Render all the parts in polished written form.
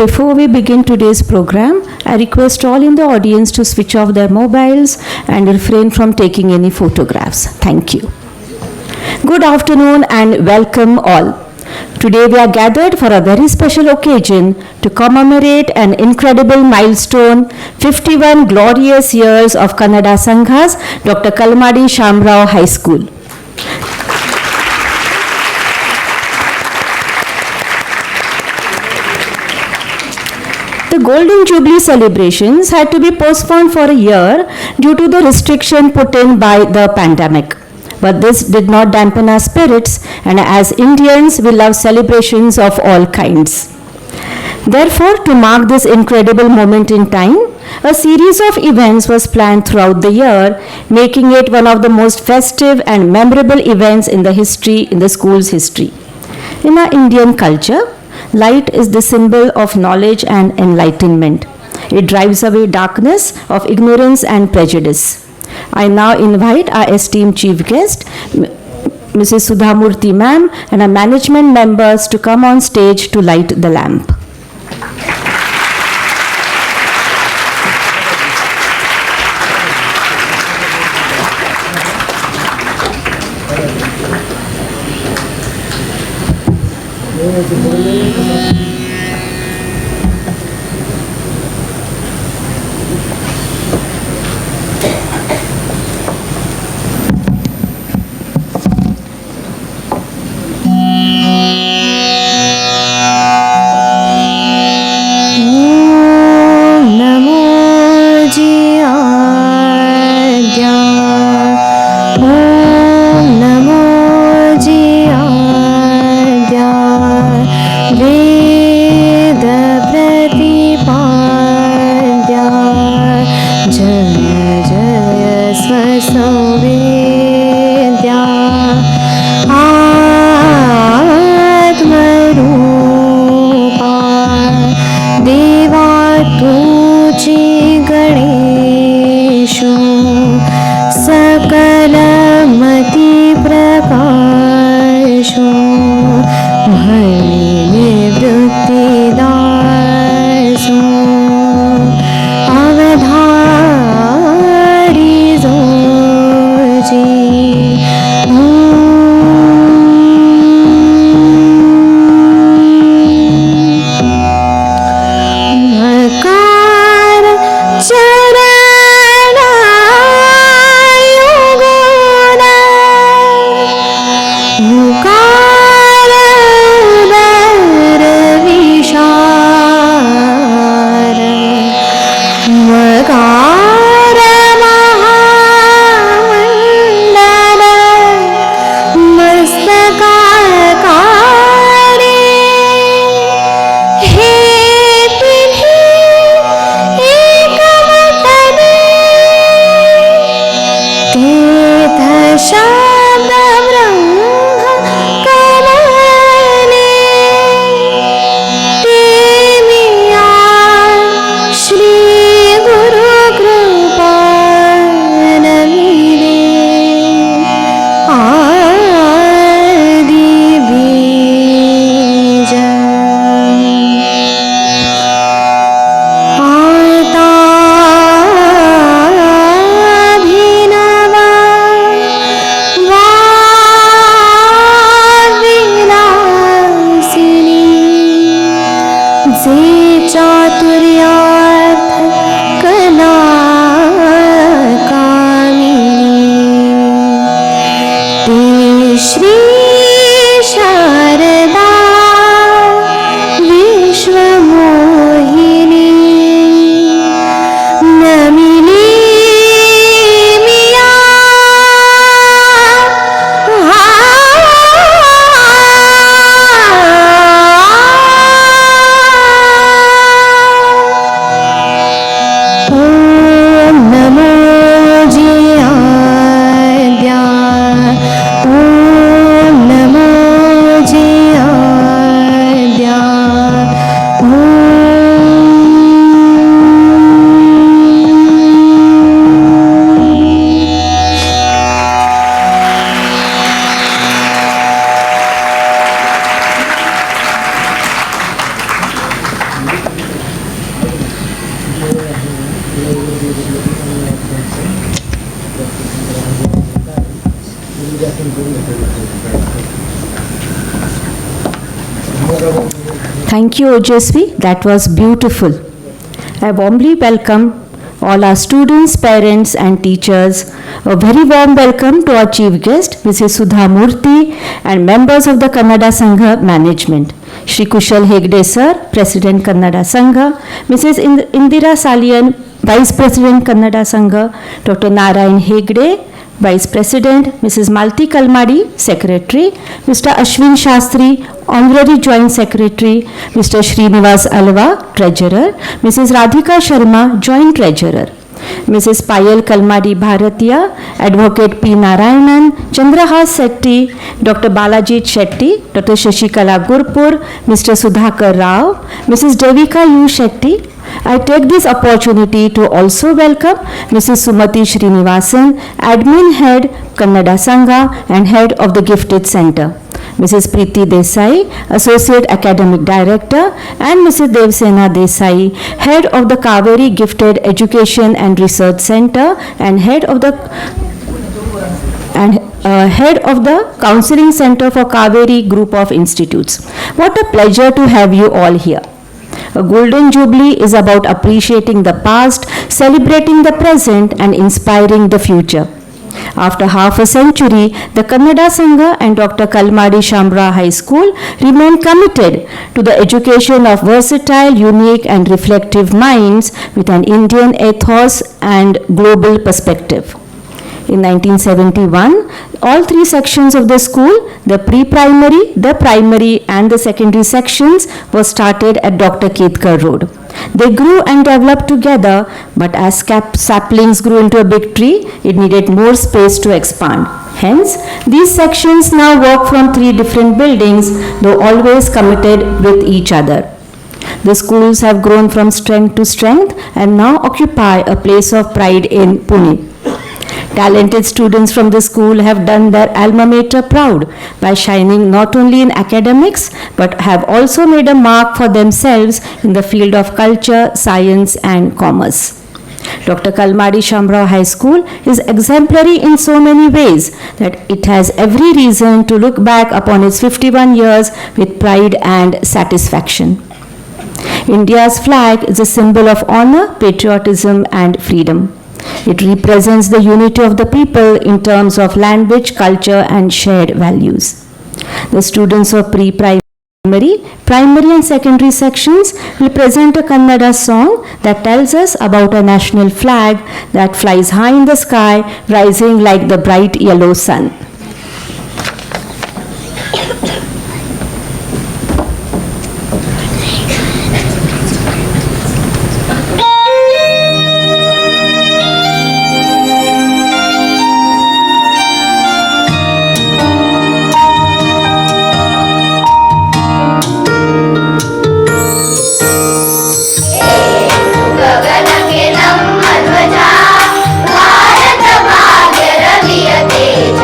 Before we begin today's program, I request all in the audience to switch off their mobiles and refrain from taking any photographs. Thank you. Good afternoon and welcome all. Today we are gathered for a very special occasion to commemorate an incredible milestone, 51 glorious years of Kannada Sangha's Dr. Kalmadi Shamarao High School. The Golden Jubilee celebrations had to be postponed for a year due to the restriction put in by the pandemic. But this did not dampen our spirits, and as Indians, we love celebrations of all kinds. Therefore, to mark this incredible moment in time, a series of events was planned throughout the year, making it one of the most festive and memorable events in the school's history. In our Indian culture, light is the symbol of knowledge and enlightenment. It drives away darkness of ignorance and prejudice. I now invite our esteemed chief guest, Mrs. Sudhamurthy ma'am, and our management members to come on stage to light the lamp. Thank you, Ojasvi. That was beautiful. I warmly welcome all our students, parents, and teachers. A very warm welcome to our chief guest, Mrs. Sudha Murthy, and members of the Kannada Sangha management. Shri Kushal Hegde sir, President Kannada Sangha, Mrs. Indira Salian, Vice President Kannada Sangha, Dr. Narayan Hegde, Vice President, Mrs. Malti Kalmadi, Secretary, Mr. Ashwin Shastri, Honorary Joint Secretary, Mr. Srinivas Alva, Treasurer, Mrs. Radhika Sharma, Joint Treasurer, Mrs. Payal Kalmadi Bharatiya, Advocate P. Narayanan, Chandrahas Shetty, Dr. Balajit Shetty, Dr. Shashikala Gurpur, Mr. Sudhakar Rao, Mrs. Devika U. Shetty. I take this opportunity to also welcome Mrs. Sumati Srinivasan, Admin Head, Kannada Sangha and Head of the Gifted Center, Mrs. Preeti Desai, Associate Academic Director, and Mrs. Devsena Desai, Head of the Kaveri Gifted Education and Research Center and Head of the Counseling Center for Kaveri Group of Institutes. What a pleasure to have you all here. A Golden Jubilee is about appreciating the past, celebrating the present, and inspiring the future. After half a century, the Kannada Sangha and Dr. Kalmadi Shamarao High School remain committed to the education of versatile, unique, and reflective minds with an Indian ethos and global perspective. In 1971, all three sections of the school, the pre-primary, the primary and the secondary sections were started at Dr. Ketkar Road. They grew and developed together, but as saplings grew into a big tree, it needed more space to expand. Hence, these sections now work from three different buildings, though always committed with each other. The schools have grown from strength to strength and now occupy a place of pride in Pune. Talented students from the school have done their alma mater proud by shining not only in academics but have also made a mark for themselves in the field of culture, science and commerce. Dr. Kalmadi Shamarao High School is exemplary in so many ways that it has every reason to look back upon its 51 years with pride and satisfaction. India's flag is a symbol of honor, patriotism and freedom. It represents the unity of the people in terms of language, culture and shared values. The students of pre-primary, primary and secondary sections will present a Kannada song that tells us about a national flag that flies high in the sky, rising like the bright yellow sun. Bharat ಭಾಗ್ಯ ರವಿಯ ತೇಜ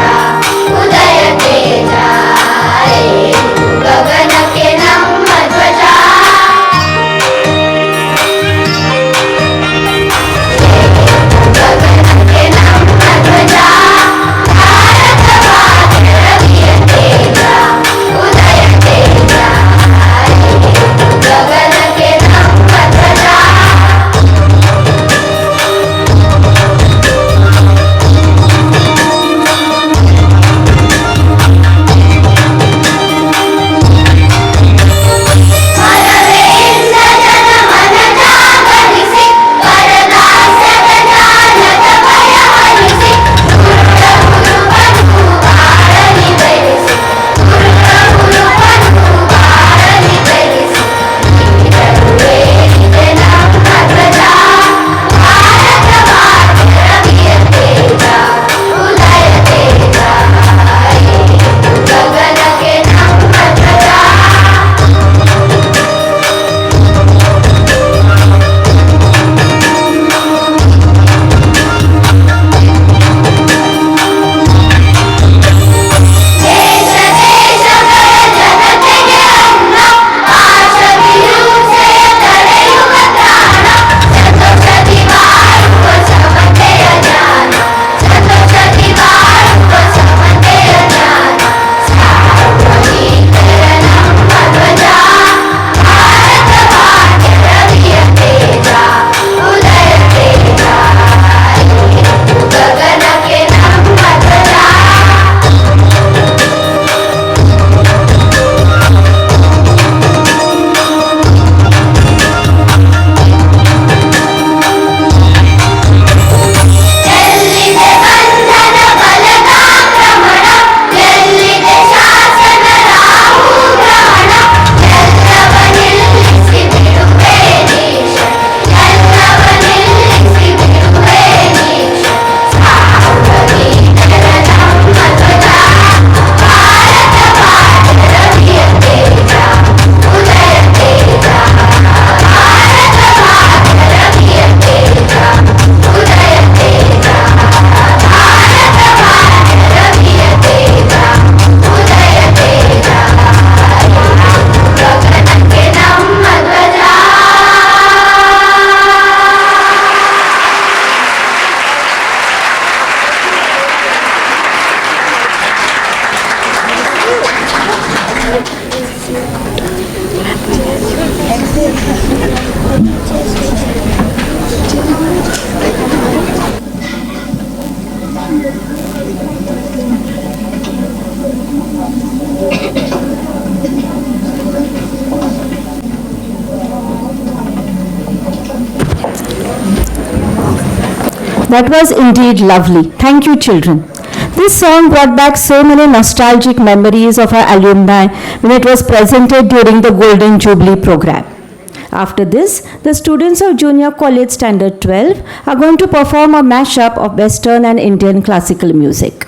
That was indeed lovely. Thank you, children. This song brought back so many nostalgic memories of our alumni when it was presented during the Golden Jubilee program. After this, the students of Junior College Standard 12 are going to perform a mashup of Western and Indian classical music.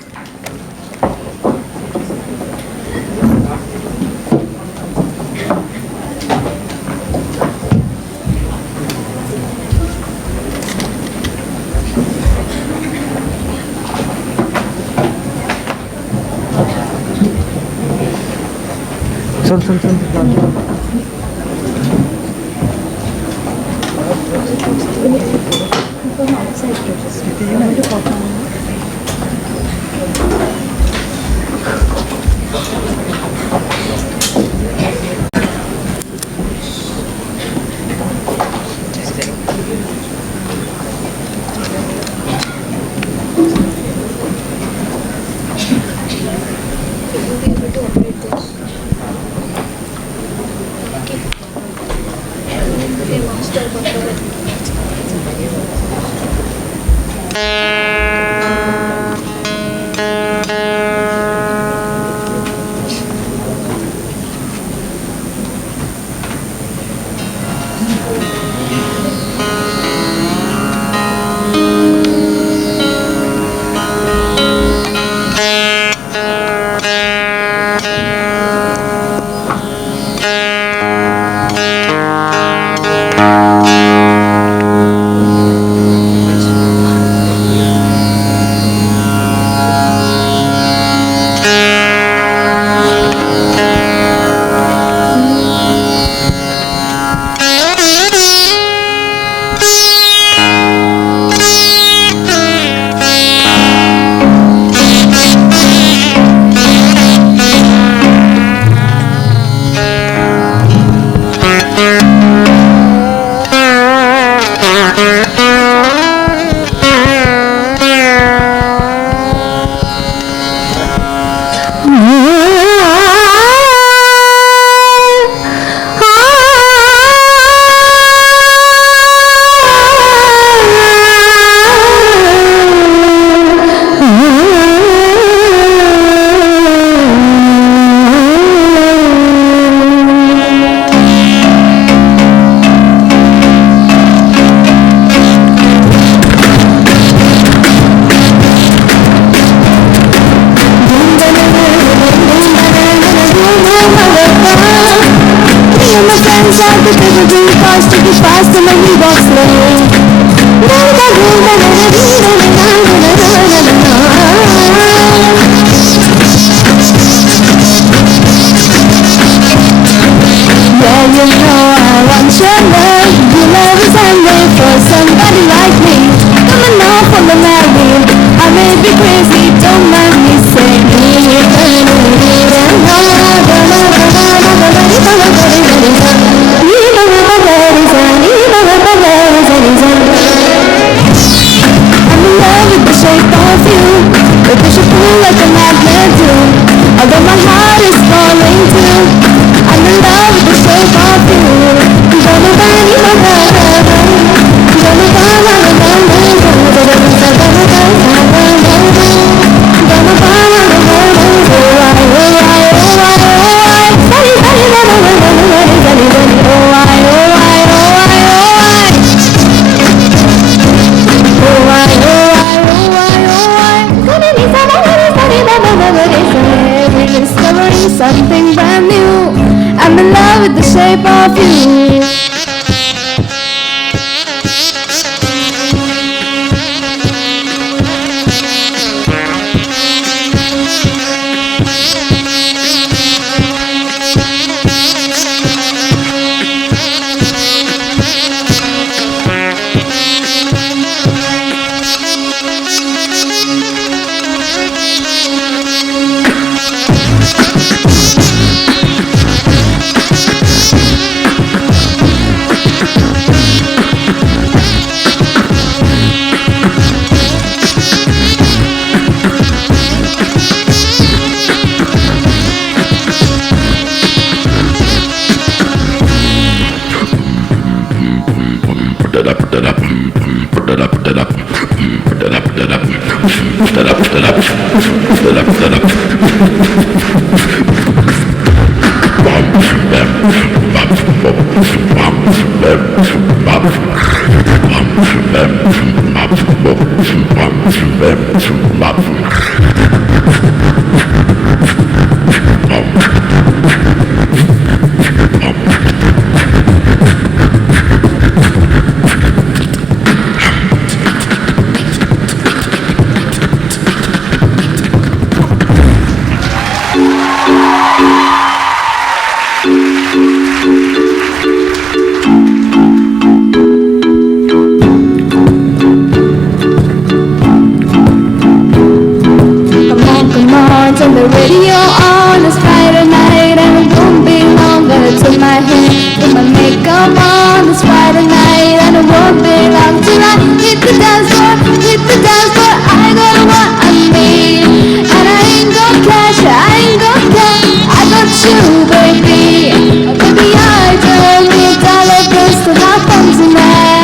Turn the radio on, it's Friday night and it won't be long. Gonna take my hair, put my makeup on, it's Friday night and it won't be long till I hit the dance floor, hit the dance floor. I got what I need, and I ain't gon' cash, I ain't gon' care. I got you, baby. Baby, I don't need dollar bills to have fun tonight.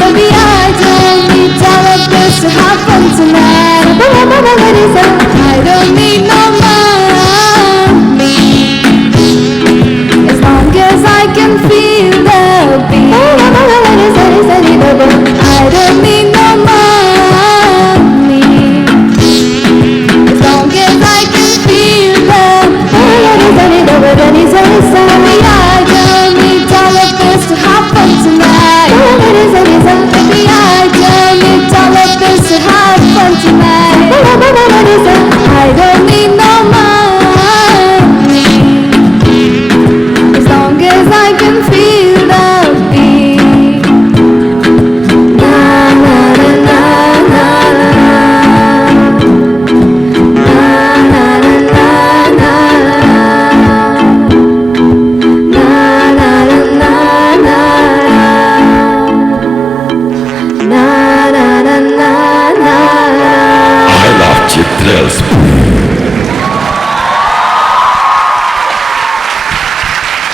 Baby, I don't need dollar bills to have fun tonight. I don't need no money, as long as I can feel the beat. I don't need no money, as long as I can feel the beat. Baby, I don't need dollar bills to have fun tonight. Baby, I don't need dollar bills to have fun tonight. I don't need no money, as long as I can feel the beat. Na na na na na na na na na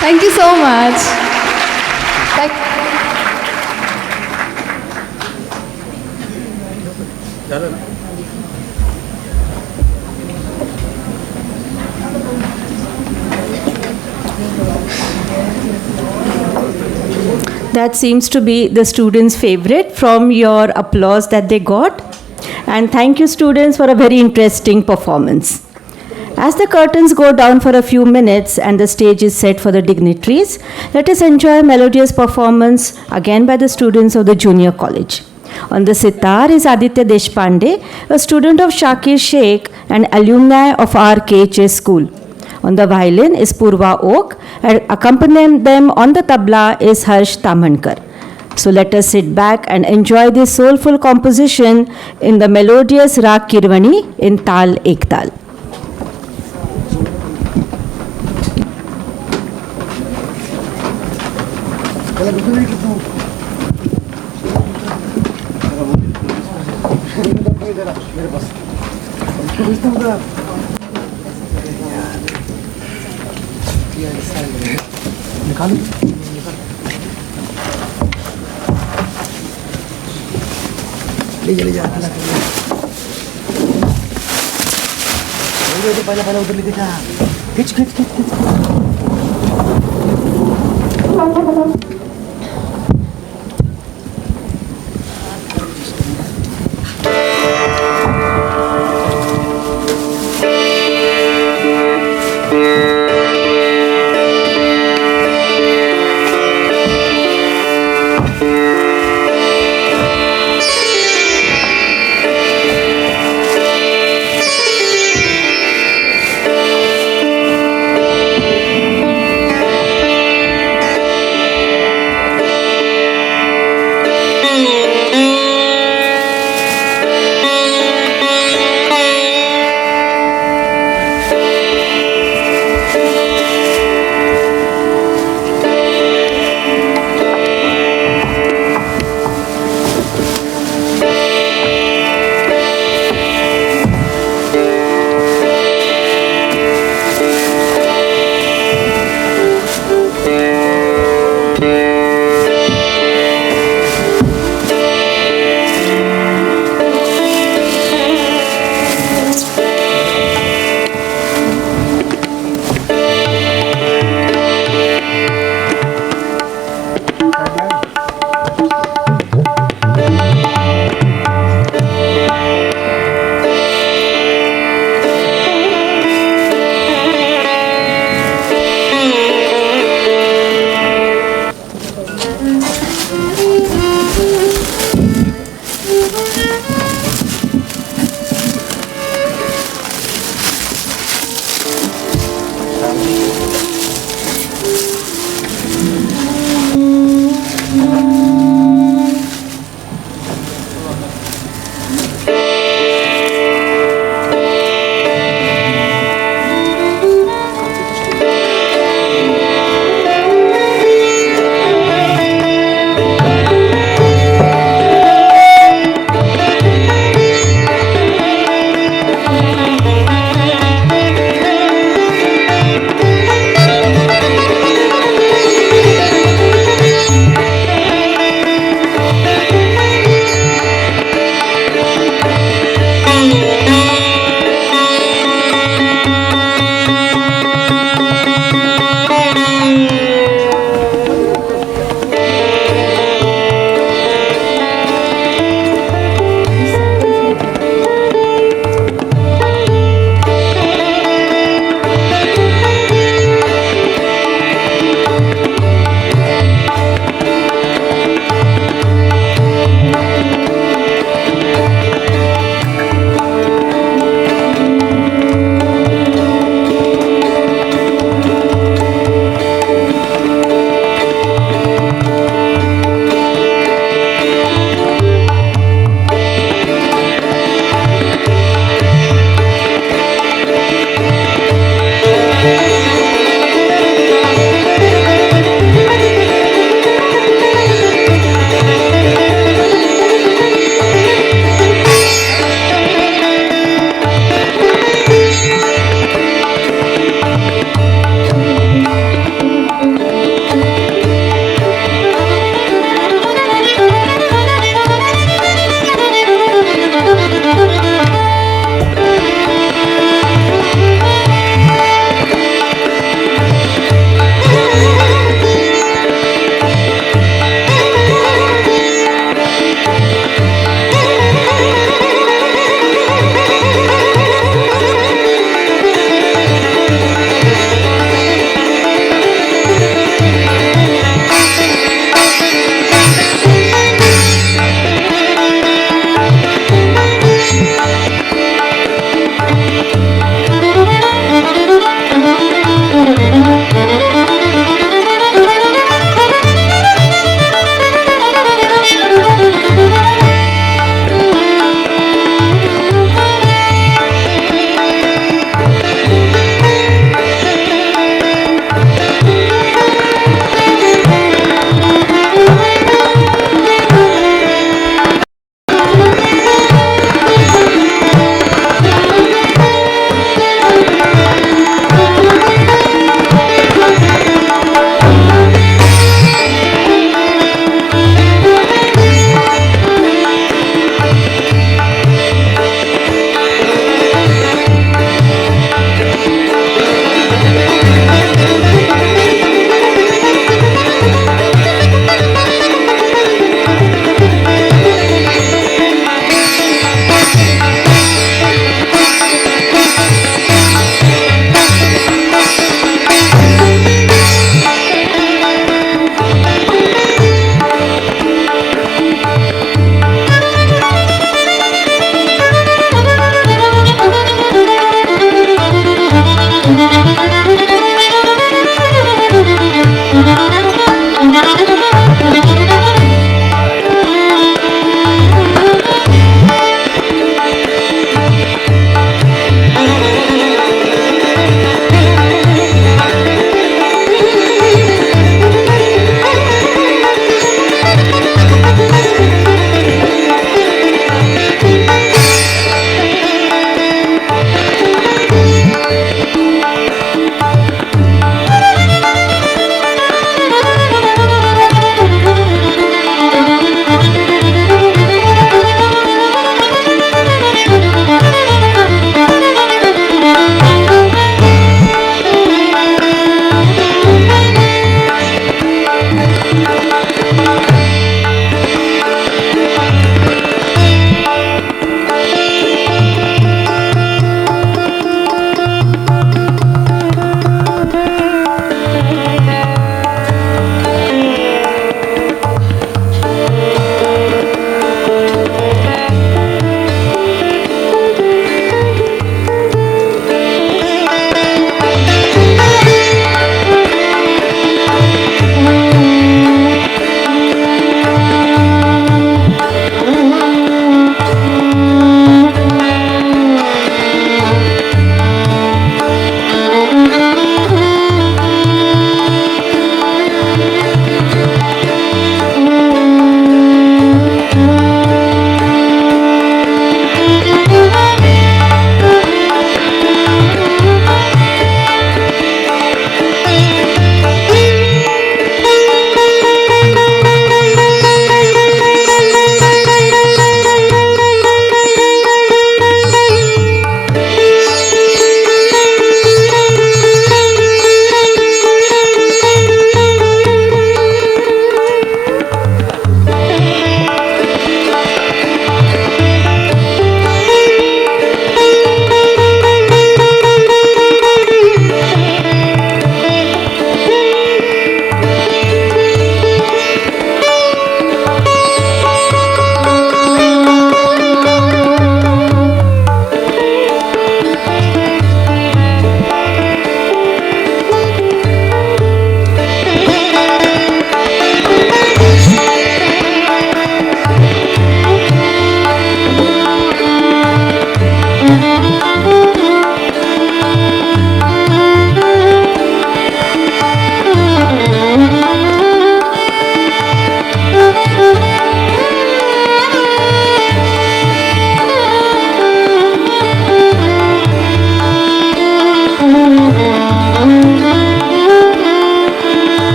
Thank you so much. That seems to be the students' favorite from your applause that they got. And thank you, students, for a very interesting performance. As the curtains go down for a few minutes and the stage is set for the dignitaries, let us enjoy a melodious performance again by the students of the junior college. On the sitar is Aditya Deshpande, a student of Shakir Sheikh and alumni of our KHS school. On the violin is Purva Oak, and accompanying them on the tabla is Harsh Tamhankar. So let us sit back and enjoy this soulful composition in the melodious Rag Kirvani in Tal Ek Tal. ले जा पहले उधर लेके जा खींच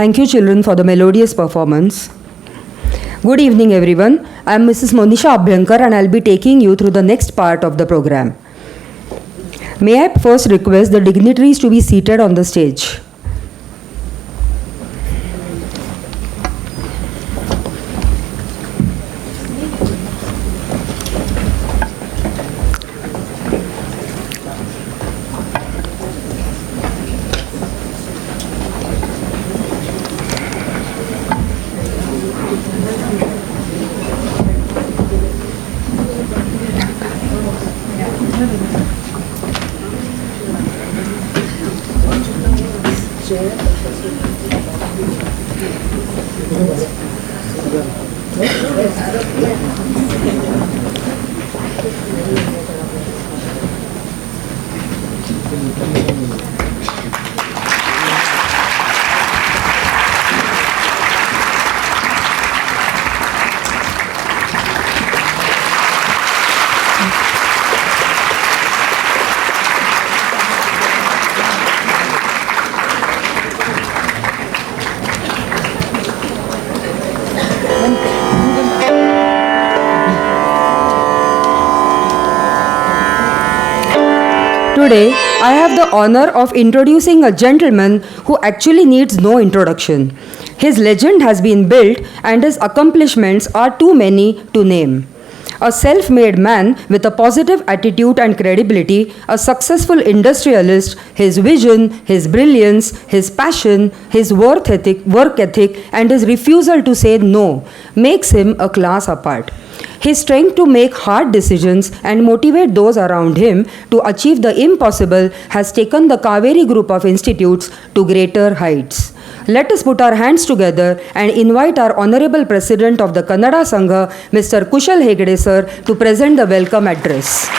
Thank you, children, for the melodious performance. Good evening, everyone. I am Mrs. Monisha Abhyankar and I will be taking you through the next part of the program. May I first request the dignitaries to be seated on the stage. Today, I have the honor of introducing a gentleman who actually needs no introduction. His legend has been built and his accomplishments are too many to name. A self-made man with a positive attitude and credibility, a successful industrialist, his vision, his brilliance, his passion, his work ethic, and his refusal to say no makes him a class apart. His strength to make hard decisions and motivate those around him to achieve the impossible has taken the Kaveri group of institutes to greater heights. Let us put our hands together and invite our Honorable President of the Kannada Sangha, Mr. Kushal Hegde sir, to present the welcome address.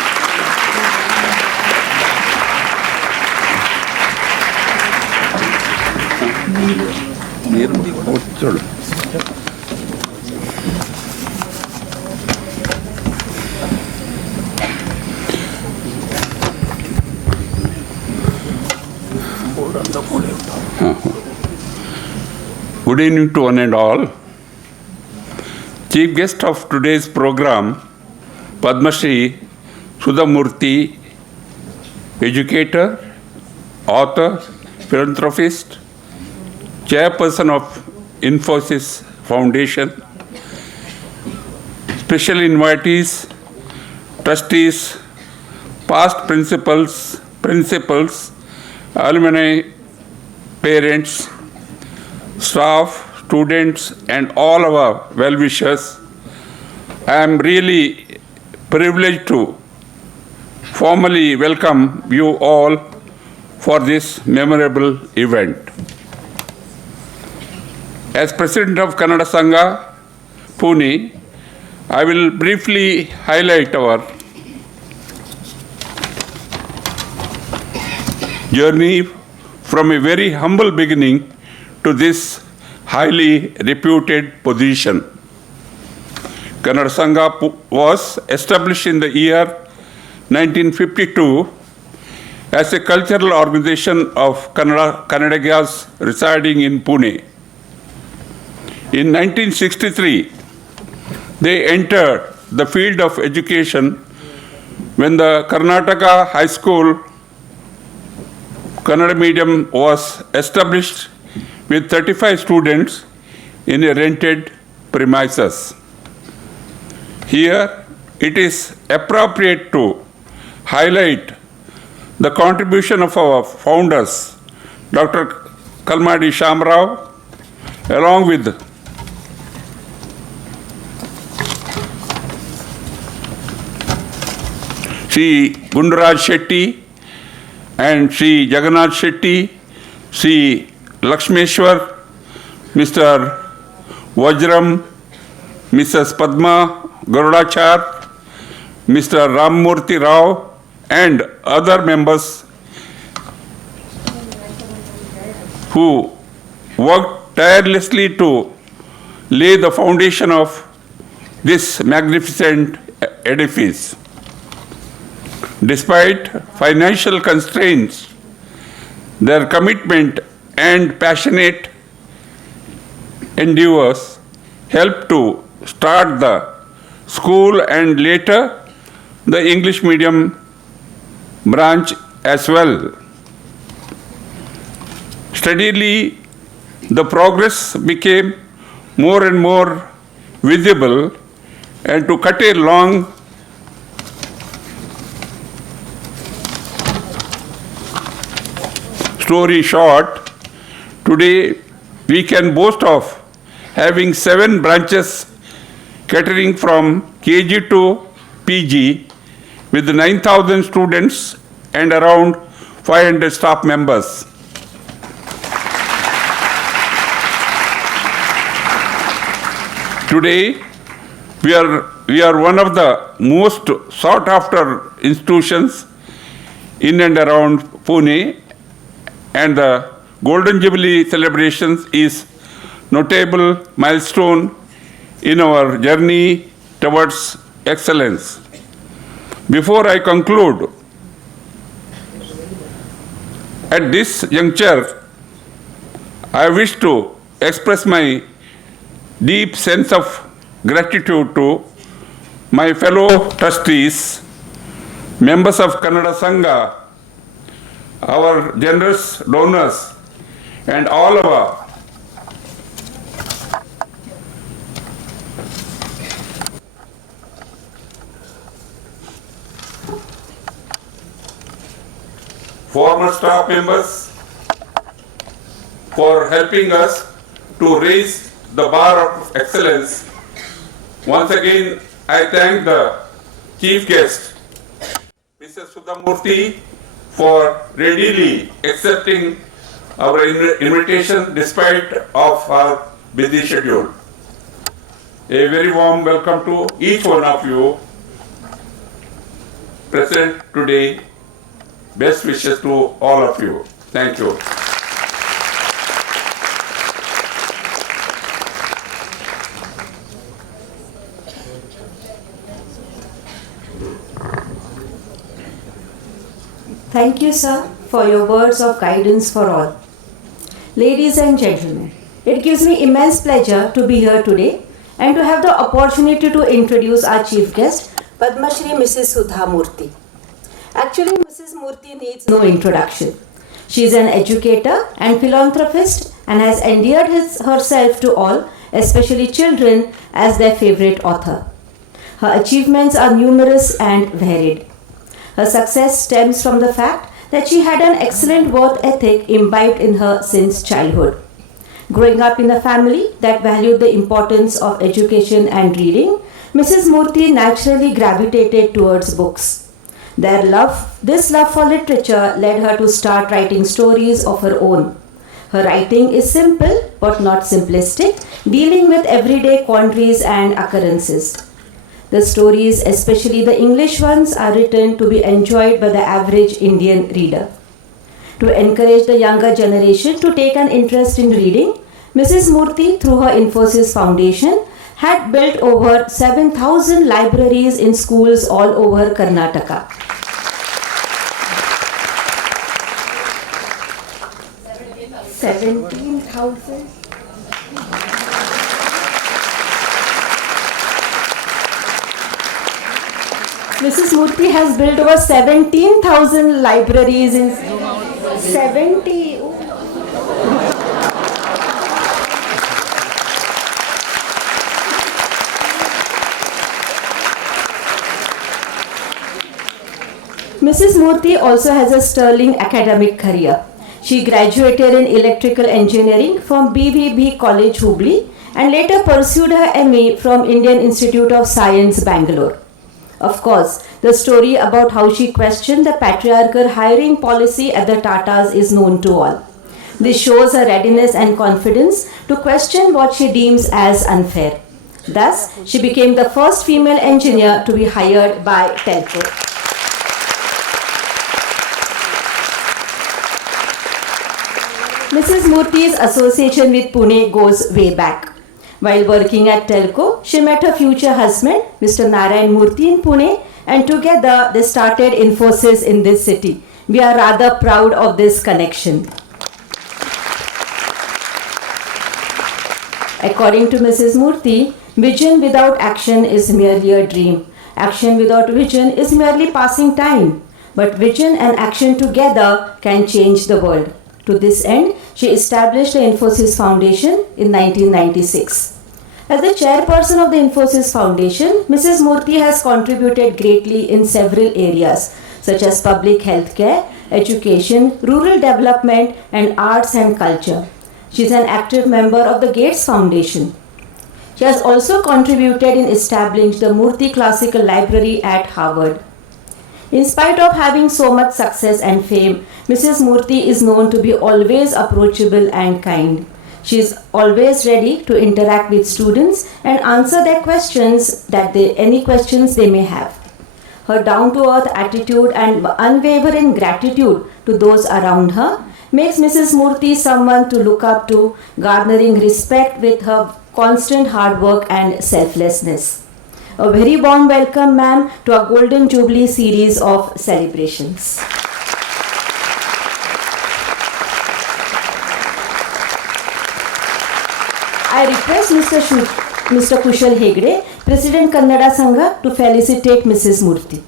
Good evening to one and all. Chief guest of today's program, Padma Shri Sudhamurthy, educator, author, philanthropist, chairperson of Infosys Foundation, special invitees, trustees, past principals, alumni, parents, staff, students, and all our well-wishers. I am really privileged to formally welcome you all for this memorable event. As President of Kannada Sangha, Pune, I will briefly highlight our journey from a very humble beginning to this highly reputed position. Kannada Sangha was established in the year 1952 as a cultural organization of Kannadigas residing in Pune. In 1963, they entered the field of education when the Karnataka High School Kannada medium was established with 35 students in a rented premises. Here, it is appropriate to highlight the contribution of our founders, Dr. Kalmadi Shamarao, along with Sri Gundaraj Shetty and Sri Jagannath Shetty, Sri Lakshmeshwar, Mr. Vajram, Mrs. Padma Garodachar, Mr. Rammurthy Rao, and other members who worked tirelessly to lay the foundation of this magnificent edifice. Despite financial constraints, their commitment and passionate endeavors helped to start the school and later the English medium branch as well. Steadily, the progress became more and more visible, and to cut a long story short, today we can boast of having 7 branches catering from KG to PG with 9,000 students and around 500 staff members. Today, we are one of the most sought after institutions in and around Pune, and the Golden Jubilee celebrations is notable milestone in our journey towards excellence. Before I conclude, at this juncture, I wish to express my deep sense of gratitude to my fellow trustees, members of Kannada Sangha, our generous donors, and all our former staff members for helping us to raise the bar of excellence. Once again, I thank the chief guest, Mrs. Sudhamurthy, for readily accepting our invitation despite of our busy schedule. A very warm welcome to each one of you present today. Best wishes to all of you. Thank you. Thank you, sir, for your words of guidance for all. Ladies and gentlemen, it gives me immense pleasure to be here today and to have the opportunity to introduce our chief guest, Padma Shri Mrs. Sudha Murthy. Actually, Mrs. Murthy needs no introduction. She is an educator and philanthropist and has endeared herself to all, especially children, as their favorite author. Her achievements are numerous and varied. Her success stems from the fact that she had an excellent work ethic imbibed in her since childhood. Growing up in a family that valued the importance of education and reading, Mrs. Murthy naturally gravitated towards books. This love for literature led her to start writing stories of her own. Her writing is simple but not simplistic, dealing with everyday quandaries and occurrences. The stories, especially the English ones, are written to be enjoyed by the average Indian reader. To encourage the younger generation to take an interest in reading, Mrs. Murthy, through her Infosys Foundation, had built over 7,000 libraries in schools all over Karnataka. 17,000? Mrs. Murthy has built over 17,000 libraries in 70. Mrs. Murthy also has a sterling academic career. She graduated in electrical engineering from BVB College, Hubli, and later pursued her MA from Indian Institute of Science, Bangalore. Of course, the story about how she questioned the patriarchal hiring policy at the Tatas is known to all. This shows her readiness and confidence to question what she deems as unfair. Thus, she became the first female engineer to be hired by Telco. Mrs. Murthy's association with Pune goes way back. While working at Telco, she met her future husband, Mr. Narayan Murthy, in Pune, and together they started Infosys in this city. We are rather proud of this connection. According to Mrs. Murthy, vision without action is merely a dream. Action without vision is merely passing time. But vision and action together can change the world. To this end, she established the Infosys Foundation in 1996. As the chairperson of the Infosys Foundation, Mrs. Murthy has contributed greatly in several areas such as public health care, education, rural development, and arts and culture. She is an active member of the Gates Foundation. She has also contributed in establishing the Murthy Classical Library at Harvard. In spite of having so much success and fame, Mrs. Murthy is known to be always approachable and kind. She is always ready to interact with students and answer their questions any questions they may have. Her down-to-earth attitude and unwavering gratitude to those around her makes Mrs. Murthy someone to look up to, garnering respect with her constant hard work and selflessness. A very warm welcome, ma'am, to our Golden Jubilee series of celebrations. I request Mr. Kushal Hegde, President Kannada Sangha, to felicitate Mrs. Murthy.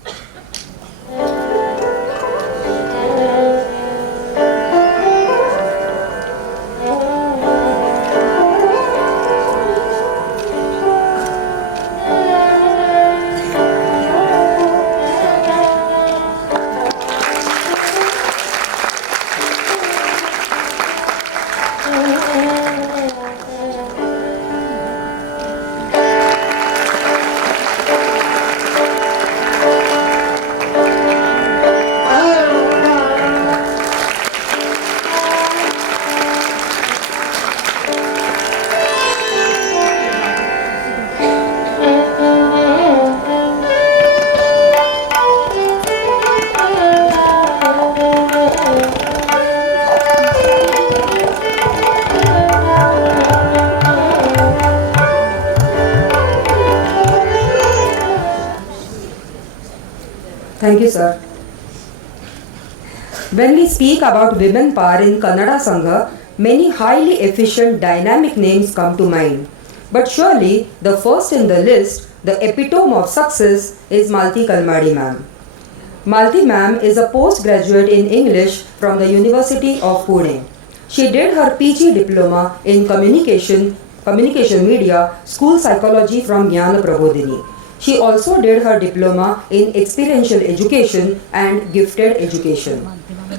Thank you, sir. When we speak about women power in Kannada Sangha, many highly efficient, dynamic names come to mind. But surely, the first in the list, the epitome of success, is Malti Kalmadi ma'am. Malti ma'am is a postgraduate in English from the University of Pune. She did her PG diploma in communication media, school psychology from Jnana Prabodhini. She also did her diploma in experiential education and gifted education.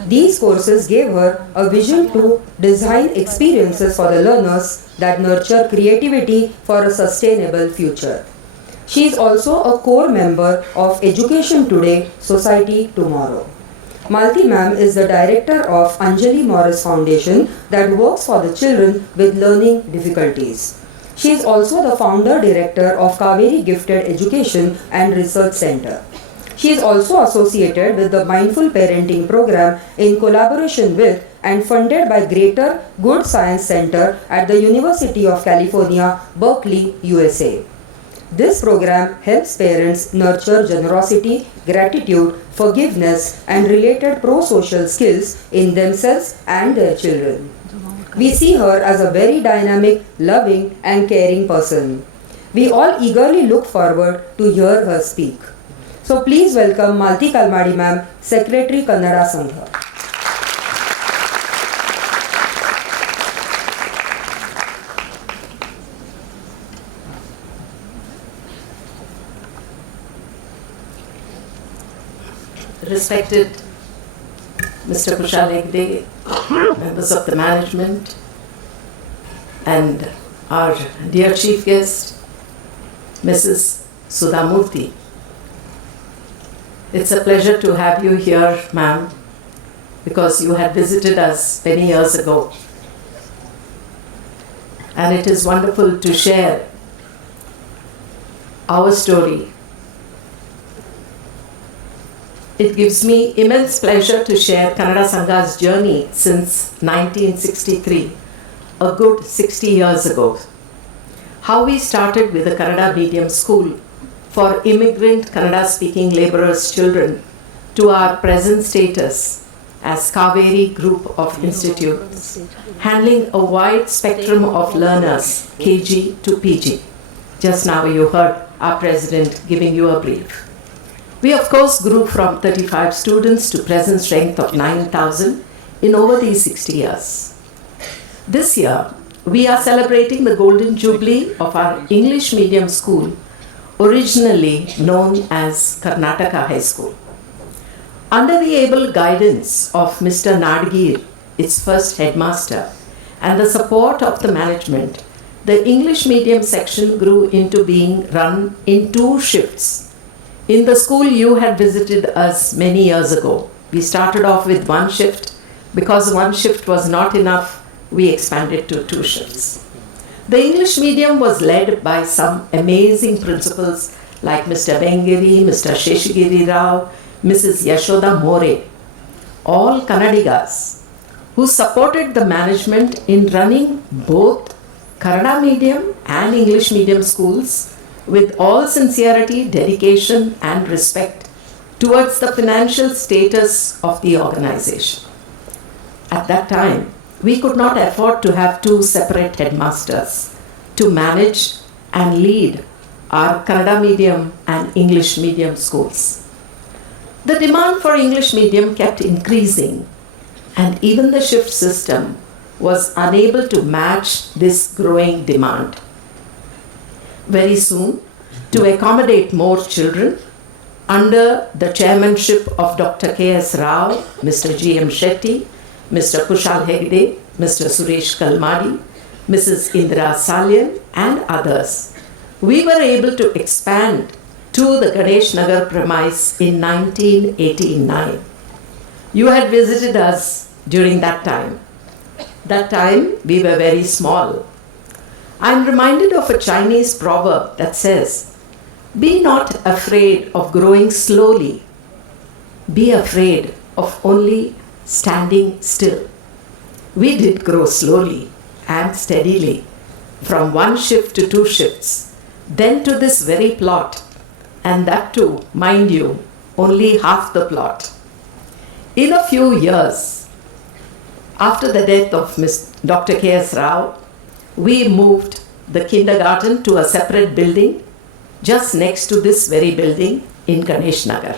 These courses gave her a vision to design experiences for the learners that nurture creativity for a sustainable future. She is also a core member of Education Today, Society Tomorrow. Malti ma'am is the director of Anjali Morris Foundation that works for the children with learning difficulties. She is also the founder director of Kaveri Gifted Education and Research Center. She is also associated with the Mindful Parenting Program in collaboration with and funded by Greater Good Science Center at the University of California, Berkeley, USA. This program helps parents nurture generosity, gratitude, forgiveness, and related pro-social skills in themselves and their children. We see her as a very dynamic, loving, and caring person. We all eagerly look forward to hear her speak. So please welcome Malti Kalmadi ma'am, Secretary Kannada Sangha. Respected Mr. Kushal Hegde, members of the management, and our dear chief guest, Mrs. Sudha Murthy. It's a pleasure to have you here, ma'am, because you had visited us many years ago. And it is wonderful to share our story. It gives me immense pleasure to share Kannada Sangha's journey since 1963, a good 60 years ago. How we started with a Kannada medium school for immigrant Kannada-speaking laborers' children to our present status as Kaveri Group of Institutes, handling a wide spectrum of learners, KG to PG. Just now you heard our president giving you a brief. We of course grew from 35 students to present strength of 9,000 in over these 60 years. This year, we are celebrating the Golden Jubilee of our English medium school, originally known as Karnataka High School. Under the able guidance of Mr. Nadgir, its first headmaster, and the support of the management, the English medium section grew into being run in 2 shifts. In the school you had visited us many years ago, we started off with 1 shift. Because 1 shift was not enough, we expanded to 2 shifts. The English medium was led by some amazing principals like Mr. Bengiri, Mr. Sheshagiri Rao, Mrs. Yashoda More, all Kannadigas, who supported the management in running both Kannada medium and English medium schools with all sincerity, dedication, and respect towards the financial status of the organization. At that time, we could not afford to have 2 separate headmasters to manage and lead our Kannada medium and English medium schools. The demand for English medium kept increasing, and even the shift system was unable to match this growing demand. Very soon, to accommodate more children, under the chairmanship of Dr. K.S. Rao, Mr. G.M. Shetty, Mr. Kushal Hegde, Mr. Suresh Kalmadi, Mrs. Indira Salyan, and others, we were able to expand to the Ganesh Nagar premise in 1989. You had visited us during that time. That time, we were very small. I am reminded of a Chinese proverb that says, "Be not afraid of growing slowly. Be afraid of only standing still." We did grow slowly and steadily from 1 shift to 2 shifts, then to this very plot, and that too, mind you, only half the plot. In a few years, after the death of Dr. K.S. Rao, we moved the kindergarten to a separate building just next to this very building in Ganesh Nagar.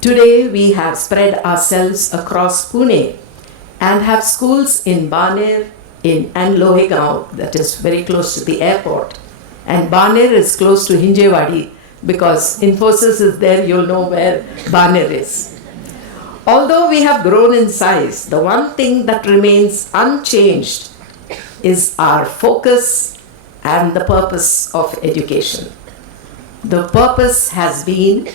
Today we have spread ourselves across Pune and have schools in Baner and Lohegaon, that is very close to the airport. And Baner is close to Hinjewadi because Infosys is there, you'll know where Baner is. Although we have grown in size, the one thing that remains unchanged is our focus and the purpose of education. The purpose has been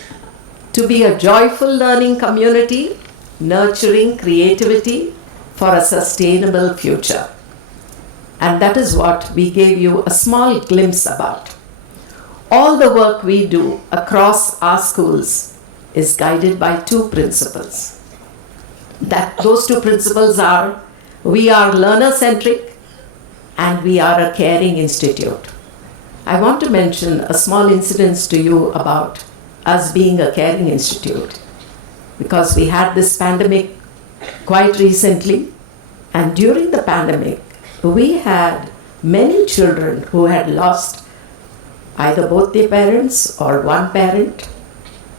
to be a joyful learning community, nurturing creativity for a sustainable future. And that is what we gave you a small glimpse about. All the work we do across our schools is guided by 2 principles. Those 2 principles are, we are learner-centric and we are a caring institute. I want to mention a small incident to you about us being a caring institute, because we had this pandemic quite recently, and during the pandemic, we had many children who had lost either both their parents or one parent,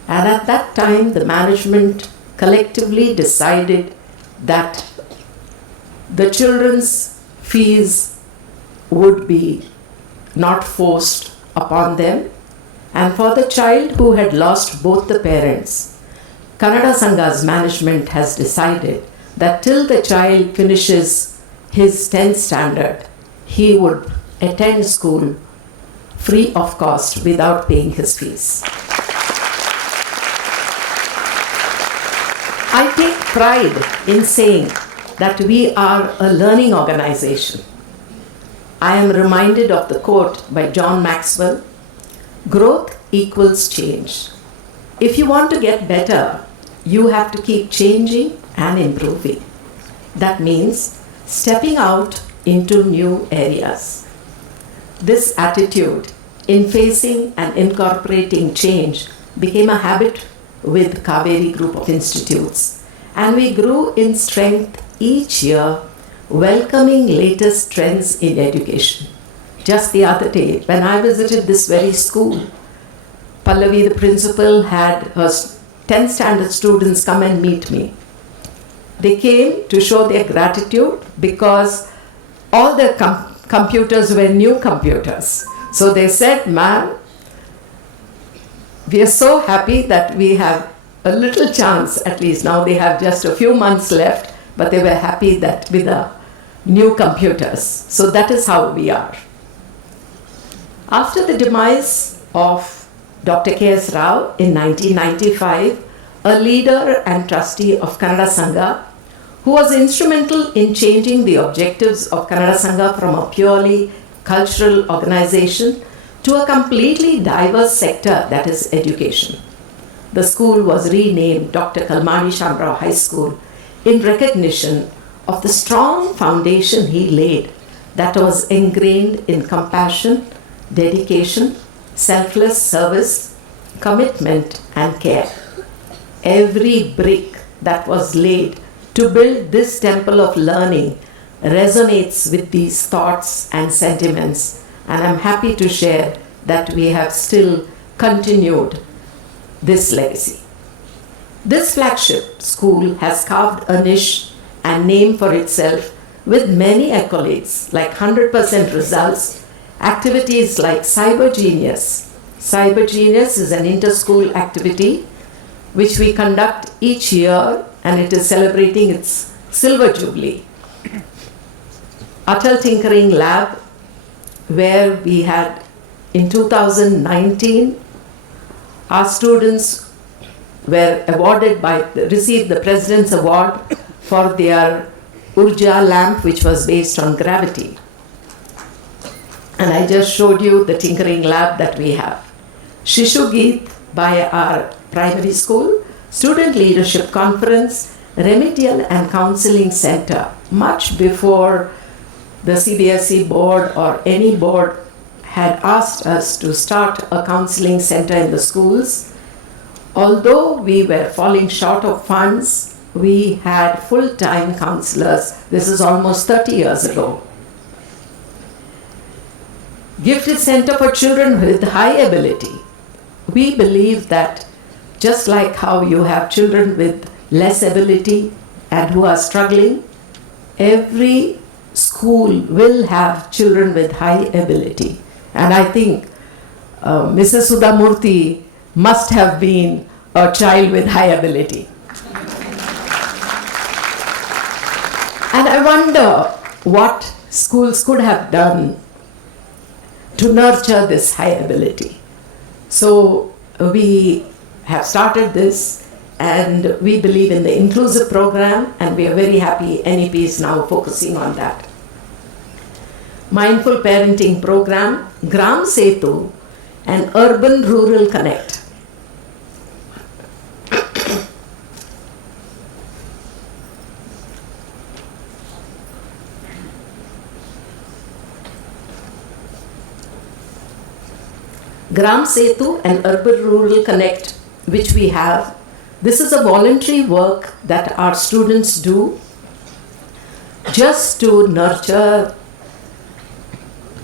and at that time the management collectively decided that the children's fees would be not forced upon them, and for the child who had lost both the parents, Kannada Sangha's management has decided that till the child finishes his 10th standard, he would attend school free of cost without paying his fees. I take pride in saying that we are a learning organization. I am reminded of the quote by John Maxwell, "Growth equals change." If you want to get better, you have to keep changing and improving. That means stepping out into new areas. This attitude in facing and incorporating change became a habit with Kaveri Group of Institutes, and we grew in strength each year, welcoming latest trends in education. Just the other day, when I visited this very school, Pallavi, the principal, had her 10th standard students come and meet me. They came to show their gratitude because all their computers were new computers. So they said, "Ma'am, we are so happy that we have a little chance, at least now they have just a few months left, but they were happy that with the new computers." So that is how we are. After the demise of Dr. K.S. Rao in 1995, a leader and trustee of Kannada Sangha, who was instrumental in changing the objectives of Kannada Sangha from a purely cultural organization to a completely diverse sector, that is education. The school was renamed Dr. Kalmadi Shamarao High School in recognition of the strong foundation he laid that was ingrained in compassion, dedication, selfless service, commitment, and care. Every brick that was laid to build this temple of learning resonates with these thoughts and sentiments, and I'm happy to share that we have still continued this legacy. This flagship school has carved a niche and name for itself with many accolades like 100% results, activities like Cyber Genius. Cyber Genius is an inter-school activity which we conduct each year, and it is celebrating its Silver Jubilee. Atal Tinkering Lab, where we had in 2019, our students were received the President's Award for their Urja lamp, which was based on gravity. And I just showed you the tinkering lab that we have. Shishu Geet by our primary school, Student Leadership Conference, Remedial and Counseling Center, much before the CBSE board or any board had asked us to start a counseling center in the schools. Although we were falling short of funds, we had full-time counselors. This is almost 30 years ago. Gifted Center for Children with High Ability. We believe that just like how you have children with less ability and who are struggling, every school will have children with high ability. And I think Mrs. Sudhamurthy must have been a child with high ability. And I wonder what schools could have done to nurture this high ability. So we have started this, and we believe in the inclusive program, and we are very happy NEP is now focusing on that. Mindful parenting program, Gram Setu, and Urban-Rural Connect. Gram Setu and Urban-Rural Connect, which we have, this is a voluntary work that our students do just to nurture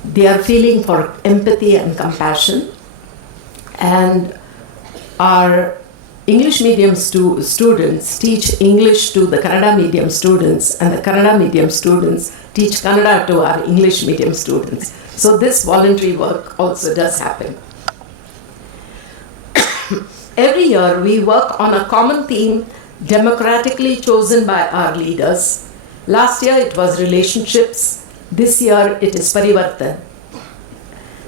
their feeling for empathy and compassion. And our English medium students teach English to the Kannada medium students, and the Kannada medium students teach Kannada to our English medium students. So this voluntary work also does happen. Every year we work on a common theme democratically chosen by our leaders. Last year it was relationships. This year it is Parivartan.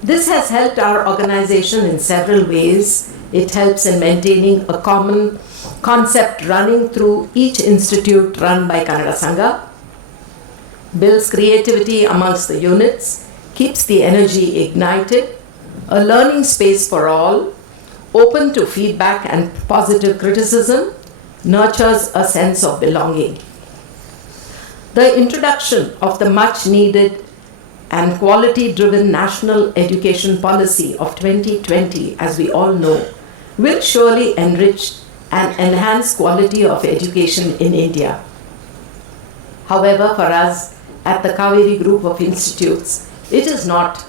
This has helped our organization in several ways. It helps in maintaining a common concept running through each institute run by Kannada Sangha, builds creativity amongst the units, keeps the energy ignited, a learning space for all, open to feedback and positive criticism, nurtures a sense of belonging. The introduction of the much needed and quality-driven national education policy of 2020, as we all know, will surely enrich and enhance quality of education in India. However, for us at the Kaveri Group of Institutes, it is not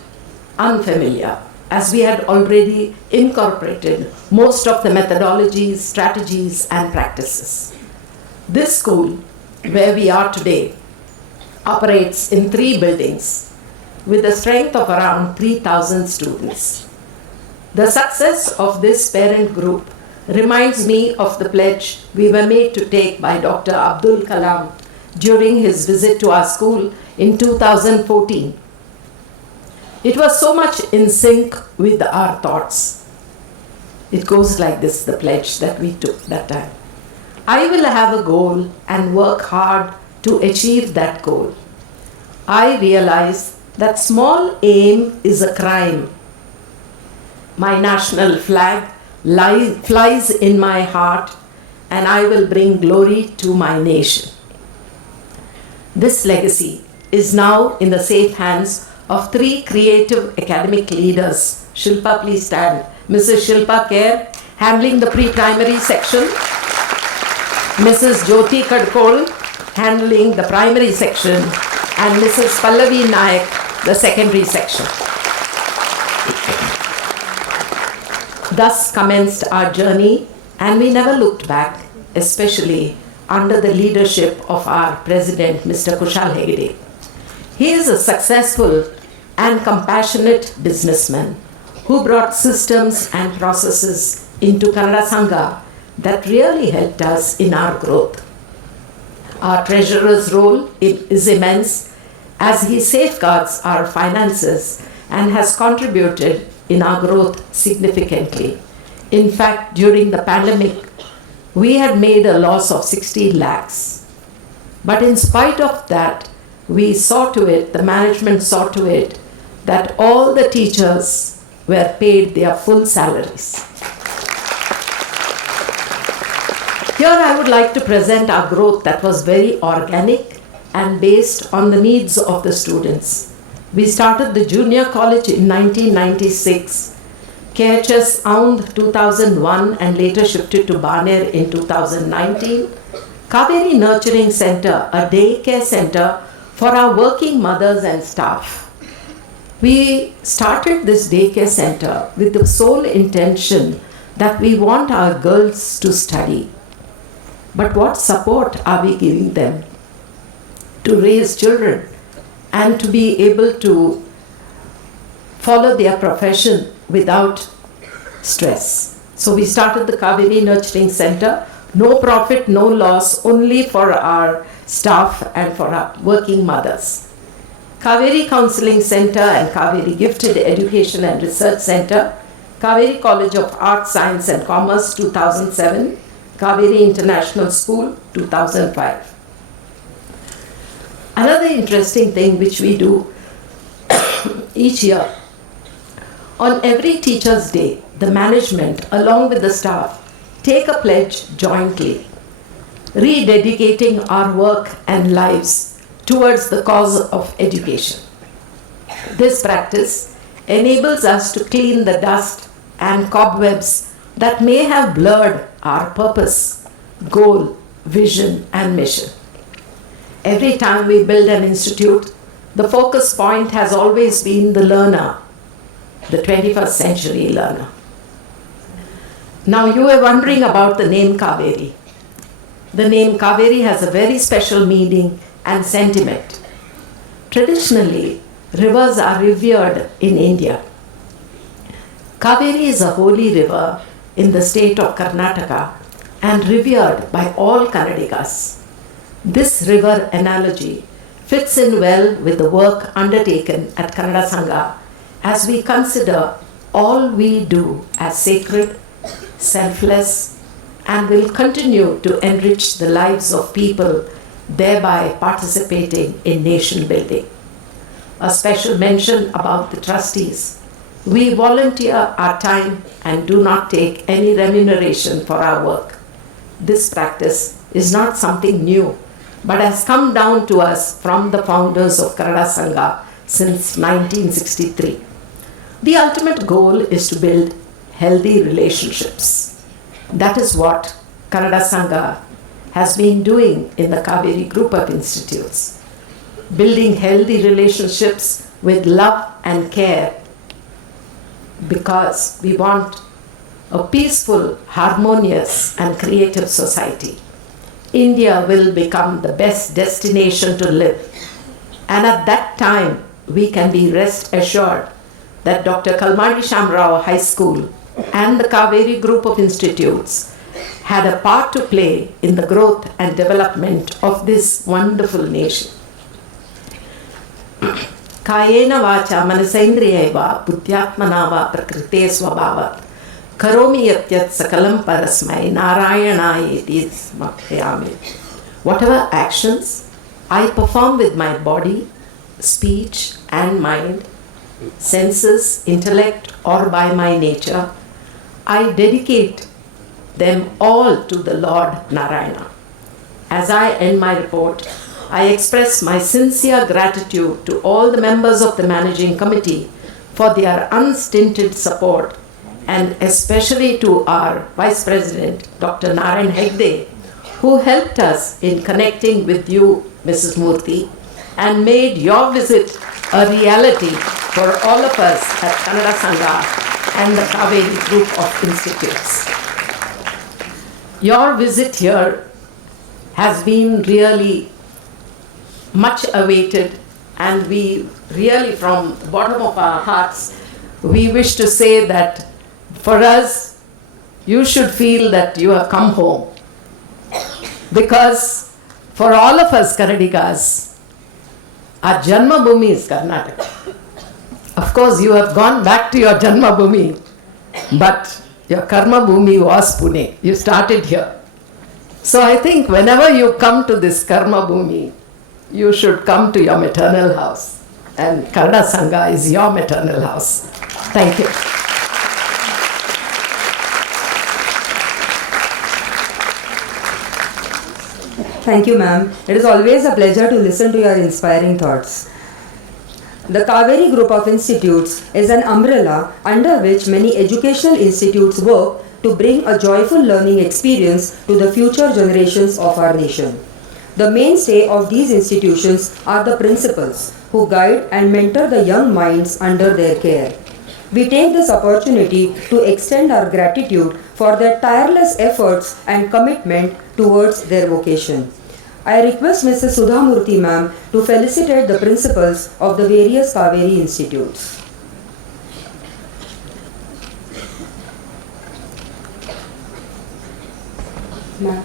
unfamiliar, as we had already incorporated most of the methodologies, strategies, and practices. This school, where we are today, operates in 3 buildings with a strength of around 3,000 students. The success of this parent group reminds me of the pledge we were made to take by Dr. Abdul Kalam during his visit to our school in 2014. It was so much in sync with our thoughts. It goes like this, the pledge that we took that time. I will have a goal and work hard to achieve that goal. I realize that small aim is a crime. My national flag flies in my heart, and I will bring glory to my nation. This legacy is now in the safe hands of 3 creative academic leaders. Shilpa, please stand. Mrs. Shilpa Kher, handling the pre-primary section. Mrs. Jyoti Kadkol, handling the primary section. And Mrs. Pallavi Nayak, the secondary section. Thus commenced our journey, and we never looked back, especially under the leadership of our president, Mr. Kushal Hegde. He is a successful and compassionate businessman who brought systems and processes into Kannada Sangha that really helped us in our growth. Our treasurer's role is immense as he safeguards our finances and has contributed in our growth significantly. In fact, during the pandemic, we had made a loss of 16 lakhs. But in spite of that, we saw to it, the management saw to it, that all the teachers were paid their full salaries. Here I would like to present our growth that was very organic and based on the needs of the students. We started the junior college in 1996. KHS owned 2001 and later shifted to Baner in 2019. Kaveri Nurturing Center, a daycare center for our working mothers and staff. We started this daycare center with the sole intention that we want our girls to study. But what support are we giving them to raise children and to be able to follow their profession without stress? So we started the Kaveri Nurturing Center, no profit, no loss, only for our staff and for our working mothers. Kaveri Counseling Center and Kaveri Gifted Education and Research Center, Kaveri College of Arts, Science and Commerce 2007, Kaveri International School 2005. Another interesting thing which we do each year, on every Teacher's Day, the management along with the staff take a pledge jointly, rededicating our work and lives towards the cause of education. This practice enables us to clean the dust and cobwebs that may have blurred our purpose, goal, vision, and mission. Every time we build an institute, the focus point has always been the learner, the 21st century learner. Now you were wondering about the name Kaveri. The name Kaveri has a very special meaning and sentiment. Traditionally, rivers are revered in India. Kaveri is a holy river in the state of Karnataka and revered by all Kannadigas. This river analogy fits in well with the work undertaken at Kannada Sangha as we consider all we do as sacred, selfless, and will continue to enrich the lives of people, thereby participating in nation building. A special mention about the trustees. We volunteer our time and do not take any remuneration for our work. This practice is not something new, but has come down to us from the founders of Kannada Sangha since 1963. The ultimate goal is to build healthy relationships. That is what Kannada Sangha has been doing in the Kaveri group of institutes, building healthy relationships with love and care, because we want a peaceful, harmonious, and creative society. India will become the best destination to live. And at that time, we can be rest assured that Dr. Kalmadi Shamarao High School and the Kaveri group of institutes had a part to play in the growth and development of this wonderful nation. Kayena vacha manasendriyaiva buddhyatmanava prakrite swabhavat karomi yatyat sakalam parasmai narayanayeti smakhyami. Whatever actions I perform with my body, speech and mind, senses, intellect, or by my nature, I dedicate them all to the Lord Narayana. As I end my report, I express my sincere gratitude to all the members of the Managing Committee for their unstinted support, and especially to our Vice President, Dr. Narayan Hegde, who helped us in connecting with you, Mrs. Murthy, and made your visit a reality for all of us at Kannada Sangha and the Kaveri group of institutes. Your visit here has been really much awaited, and we really, from the bottom of our hearts, we wish to say that for us, you should feel that you have come home. Because for all of us Kannadigas, our Janma Bhumi is Karnataka. Of course, you have gone back to your Janma Bhumi, but your Karma Bhumi was Pune. You started here. So I think whenever you come to this Karma Bhumi, you should come to your maternal house. And Kannada Sangha is your maternal house. Thank you. Thank you, ma'am. It is always a pleasure to listen to your inspiring thoughts. The Kaveri Group of Institutes is an umbrella under which many educational institutes work to bring a joyful learning experience to the future generations of our nation. The mainstay of these institutions are the principals who guide and mentor the young minds under their care. We take this opportunity to extend our gratitude for their tireless efforts and commitment towards their vocation. I request Mrs. Sudha Murthy ma'am to felicitate the principals of the various Kaveri institutes. Ma'am.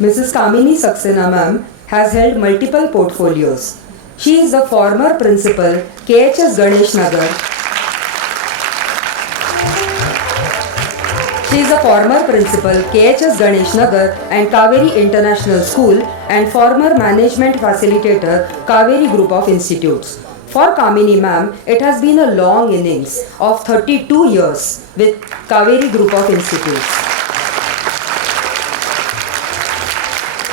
Mrs. Kamini Saxena ma'am has held multiple portfolios. She is the former principal, KHS Ganesh Nagar. She is the former principal, KHS Ganesh Nagar and Kaveri International School, and former management facilitator, Kaveri Group of Institutes. For Kamini ma'am, it has been a long innings of 32 years with Kaveri Group of Institutes.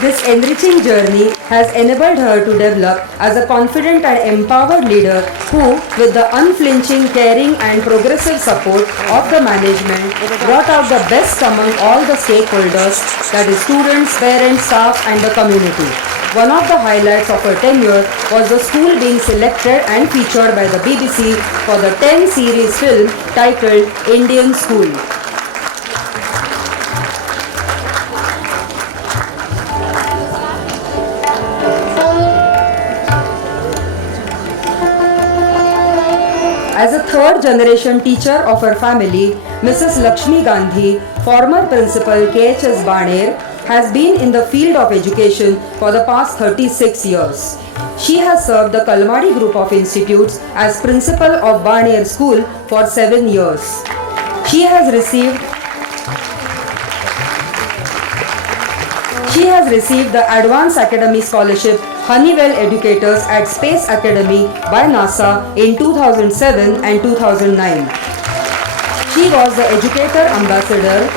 This enriching journey has enabled her to develop as a confident and empowered leader who, with the unflinching, caring and progressive support of the management, brought out the best among all the stakeholders, that is students, parents, staff and the community. One of the highlights of her tenure was the school being selected and featured by the BBC for the 10 series film titled Indian School. As a third generation teacher of her family, Mrs. Lakshmi Gandhi, former principal KHS Baner, has been in the field of education for the past 36 years. She has served the Kalmadi Group of Institutes as principal of Baner School for 7 years. She has received the Advanced Academy Scholarship Honeywell Educators at Space Academy by NASA in 2007 and 2009. She was the Educator Ambassador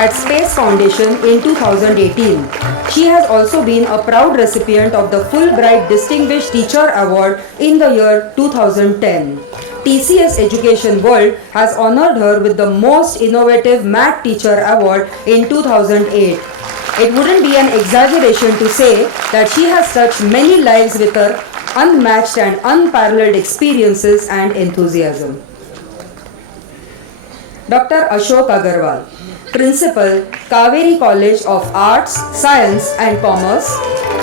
at Space Foundation in 2018. She has also been a proud recipient of the Fulbright Distinguished Teacher Award in the year 2010. TCS Education World has honored her with the Most Innovative Math Teacher Award in 2008. It wouldn't be an exaggeration to say that she has touched many lives with her unmatched and unparalleled experiences and enthusiasm. Dr. Ashok Agarwal, Principal, Kaveri College of Arts, Science and Commerce,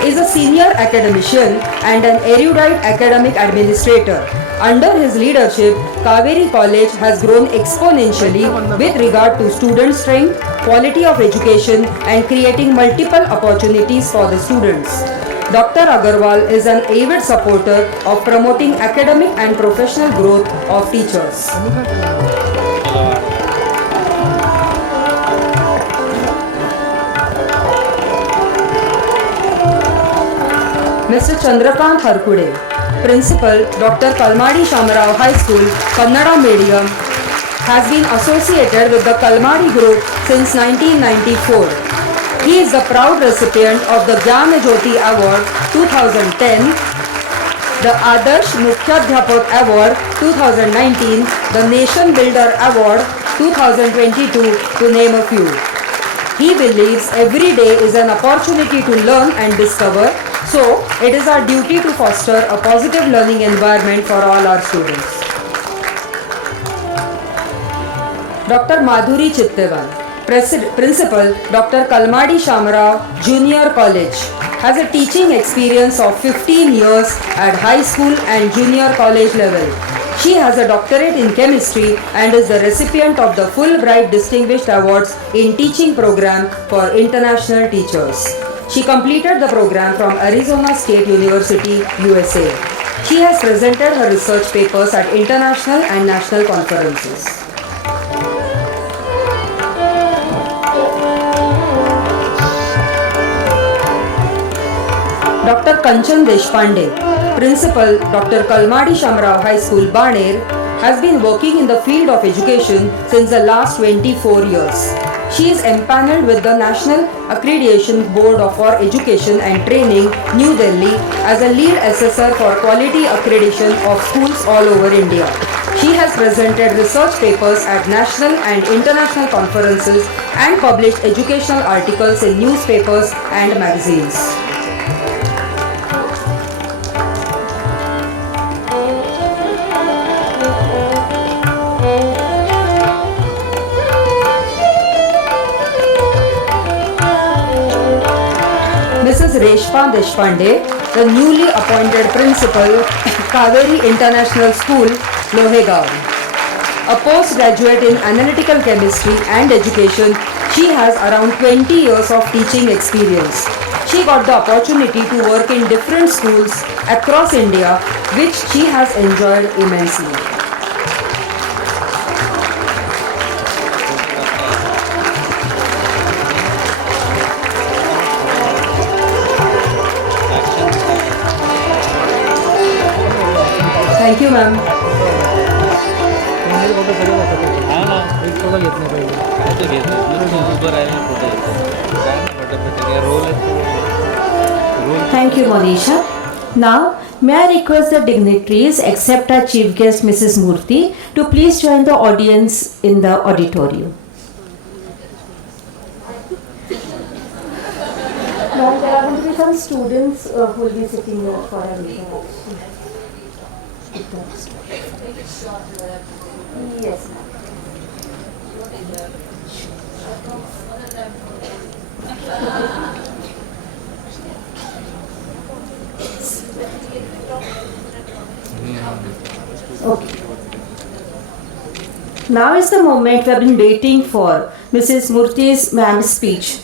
is a senior academician and an erudite academic administrator. Under his leadership, Kaveri College has grown exponentially with regard to student strength, quality of education and creating multiple opportunities for the students. Dr. Agarwal is an avid supporter of promoting academic and professional growth of teachers. Mr. Chandrakant Harkude, Principal, Dr. Kalmadi Shamarao High School, Kannada Medium, has been associated with the Kalmadi Group since 1994. He is the proud recipient of the Jnana Jyoti Award 2010, the Adarsh Mukhyadhyapak Award 2019, the Nation Builder Award 2022 to name a few. He believes every day is an opportunity to learn and discover, so it is our duty to foster a positive learning environment for all our students. Dr. Madhuri Chittevan, Principal, Dr. Kalmadi Shamarao Junior College, has a teaching experience of 15 years at high school and junior college level. She has a doctorate in chemistry and is the recipient of the Fulbright Distinguished Awards in Teaching Program for International Teachers. She completed the program from Arizona State University, USA. She has presented her research papers at international and national conferences. Dr. Kanchan Deshpande, Principal, Dr. Kalmadi Shamarao High School, Baner, has been working in the field of education since the last 24 years. She is empaneled with the National Accreditation Board for Education and Training, New Delhi, as a lead assessor for quality accreditation of schools all over India. She has presented research papers at national and international conferences and published educational articles in newspapers and magazines. Mrs. Reshma Deshpande, the newly appointed Principal, Kaveri International School, Lohegaon. A postgraduate in analytical chemistry and education, she has around 20 years of teaching experience. She got the opportunity to work in different schools across India, which she has enjoyed immensely. Thank you, ma'am. Thank you, Monisha. Now, may I request the dignitaries, except our chief guest, Mrs. Murthy, to please join the audience in the auditorium. Now, there are going to be some students who will be sitting here for a meeting. Yes, ma'am. Okay. Now is the moment we have been waiting for, Mrs. Murthy's ma'am's speech.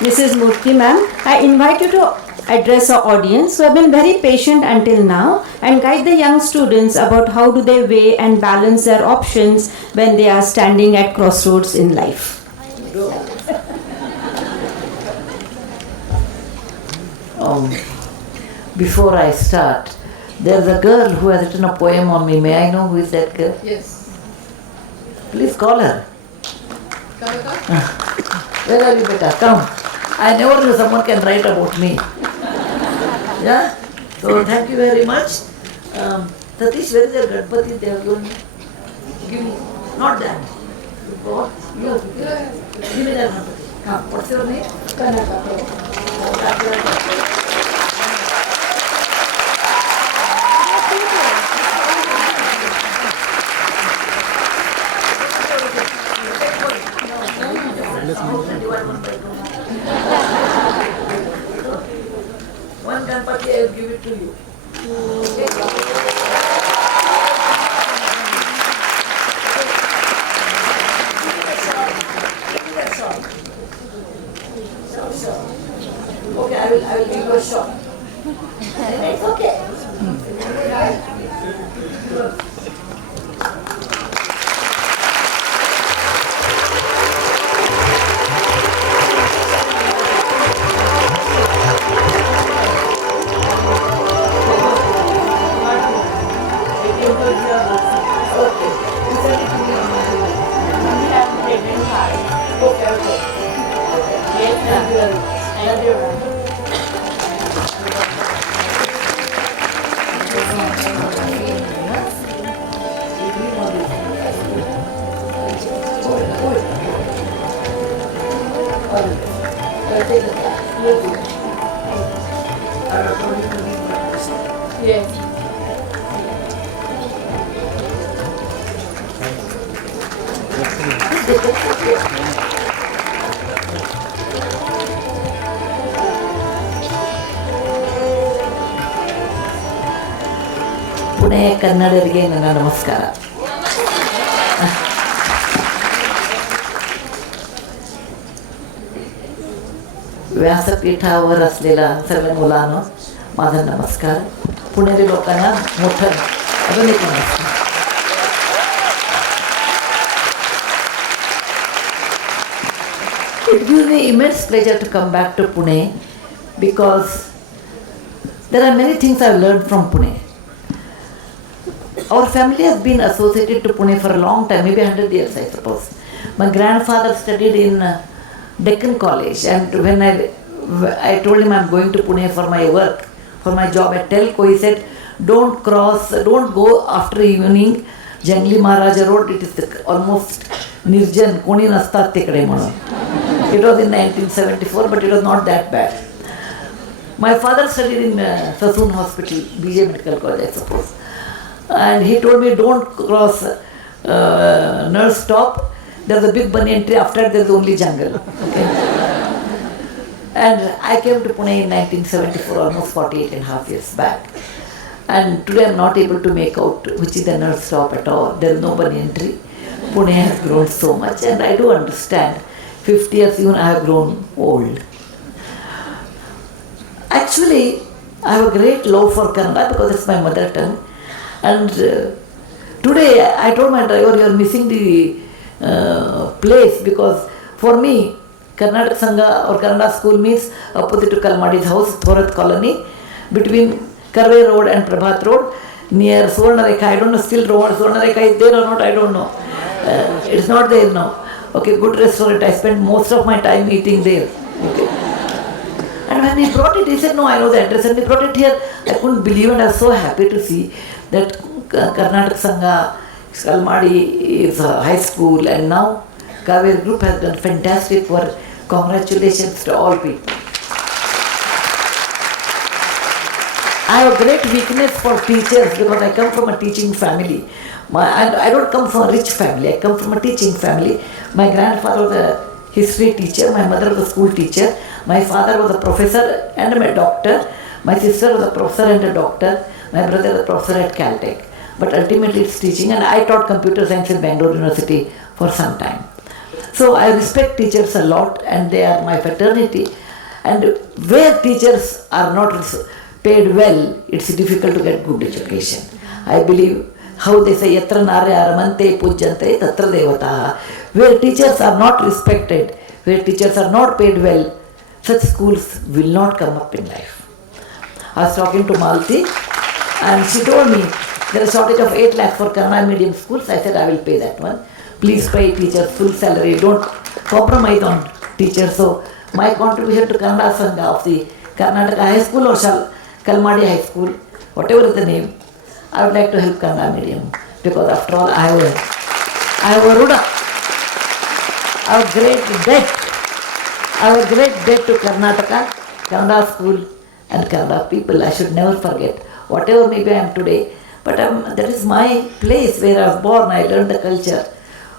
Mrs. Murthy ma'am, I invite you to address our audience who have been very patient until now and guide the young students about how do they weigh and balance their options when they are standing at crossroads in life. Before I start, There's a girl who has written a poem on me. May I know who is that girl? Yes. Please call her. Where are you, beta? Come. I never knew someone can write about me. Yeah? So thank you very much. Satish, where is your Ganpati? They are going. Give me. Not that. What? You. Give me that Ganpati. Come. What's your name? One Ganpati, I will give it to you. Okay, I will give you a shot. It's okay. ಪುಣೆಯ ಕನ್ನಡರಿಗೆ ನನ್ನ ನಮಸ್ಕಾರ. व्यासपीठावर असलेला सगळ्या मुलांना माझा नमस्कार. पुणेरी लोकांना मोठं अजून एक नमस्कार. It gives me immense pleasure to come back to Pune because there are many things I've learned from Pune. Our family has been associated to Pune for a long time, maybe 100 years I suppose. My grandfather studied in Deccan College, and when I told him I'm going to Pune for my work, for my job at Telco, he said, don't go after evening Jangli Maharaja Road, it is almost Nirjan, Koni Nastat Tikade Mano. It was in 1974, but it was not that bad. My father studied in Sassoon Hospital, BJ Medical College, I suppose. And he told me, don't cross Nurse Stop. There's a big banyan tree. After that, there's only jungle. Okay? And I came to Pune in 1974, almost 48 and a half years back. And today I'm not able to make out which is the Nurse Stop at all. There's no banyan tree. Pune has grown so much, and I do understand. 50 years even I have grown old. Actually, I have a great love for Kannada because it's my mother tongue. And today I told my driver, you are missing the place, because for me Kannada Sangha or Kannada school means opposite to Kalmadi's house, Thorat colony, between Kaveri road and Prabhat road, near Swarnarekha. I don't know still Swarnarekha is there or not, I don't know. It's not there now. Okay, good restaurant. I spent most of my time eating there. Okay. And when he brought it, he said, no, I know the address. And he brought it here. I couldn't believe it. I was so happy to see that Karnataka Sangha, Kalmadi is a high school, and now Kaveri group has done fantastic work. Congratulations to all people. I have a great weakness for teachers because I come from a teaching family. And I don't come from a rich family, I come from a teaching family. My grandfather was a history teacher, my mother was a school teacher, my father was a professor and a doctor, my sister was a professor and a doctor, my brother was a professor at Caltech. But ultimately it's teaching, and I taught computer science in Bangalore University for some time. So I respect teachers a lot, and they are my fraternity. And where teachers are not paid well, it's difficult to get good education. I believe, how they say, yatra narya aramante pujjante tatra devataha. Where teachers are not respected, where teachers are not paid well, such schools will not come up in life. I was talking to Malti. And she told me there is a shortage of 8 lakhs for Kannada medium schools. I said, I will pay that one. Please pay teachers full salary. Don't compromise on teachers. So my contribution to Kannada Sangha of the Karnataka High School or Kalmadi High School, whatever is the name, I would like to help Kannada medium. Because after all, I have a ruda. I have great debt. I have a great debt to Karnataka, Kannada school and Kannada people. I should never forget. Whatever maybe I am today, but that is my place where I was born. I learned the culture.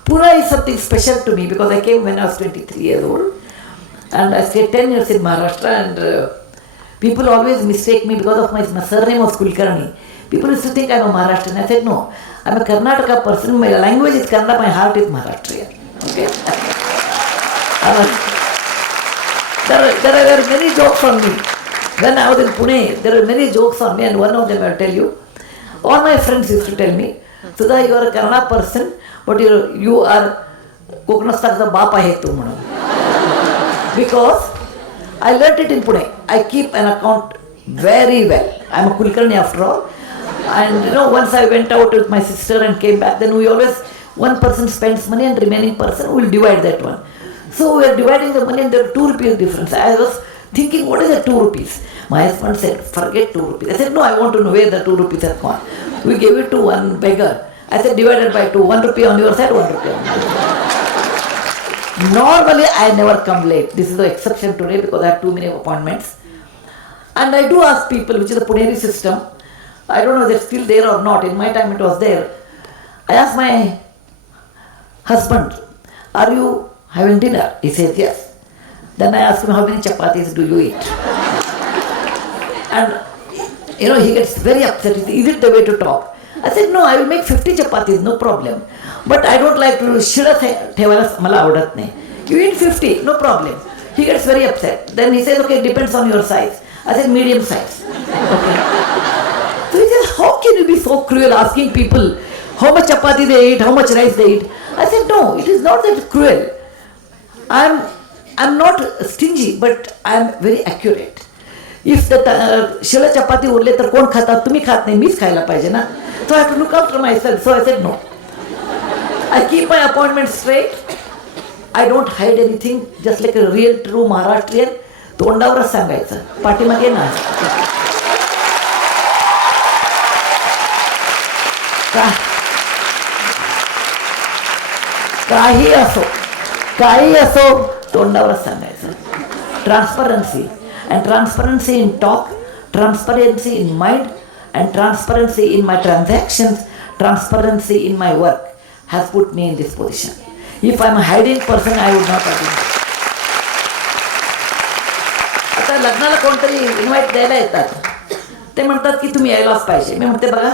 Pune is something special to me because I came when I was 23 years old. And I stayed 10 years in Maharashtra, and people always mistake me because of my surname was Kulkarni. People used to think I am a Maharashtrian. I said, no, I am a Karnataka person. My language is Kannada, my heart is Maharashtrian. Okay? There were many jokes on me. When I was in Pune, there were many jokes on me, and one of them I will tell you. All my friends used to tell me, Sudha, you are a Kannada person, but you are Kokonastak's Bapa Hetu. Because I learnt it in Pune. I keep an account very well. I am a Kulkarni after all. And once I went out with my sister and came back, then we always, one person spends money and remaining person will divide that one. So we are dividing the money and there are 2 rupees difference. I was thinking, what is the 2 rupees? My husband said, forget 2 rupees. I said, no, I want to know where the 2 rupees have gone. We gave it to one beggar. I said, divided by 2, 1 rupee on your side, 1 rupee on my side. Normally, I never come late. This is the exception today because I have too many appointments. And I do ask people, which is the Puneri system. I don't know if it's still there or not. In my time, it was there. I asked my husband, are you having dinner? He says, yes. Then I asked him, how many chapatis do you eat? And, he gets very upset. Is it the way to talk? I said, no, I will make 50 chapatis, no problem. But I don't like to shira thevalas mala avdat nahi. You eat 50, no problem. He gets very upset. Then he says, okay, it depends on your size. I said, medium size. Okay. So he says, how can you be so cruel asking people how much chapati they eat, how much rice they eat? I said, no, it is not that cruel. I'm not stingy, but I'm very accurate. If the shila chapati urle तर कोण खाता तुम्ही खात नाही मीच खायला पाहिजे ना. So I have to look after myself. So I said no. I keep my appointments straight. I don't hide anything. Just like a real true Maharashtrian. तोंडावरच सांगायचं. पाठीमागे ना. काही असो तोंडावरच सांगायचं. Transparency. And transparency in talk, transparency in mind, and transparency in my transactions, transparency in my work has put me in this position. If I am a hiding person, I would not have been. आता लग्नाला कोणतरी invite द्यायला येतात. ते म्हणतात की तुम्ही यायलाच पाहिजे. मी म्हणते बघा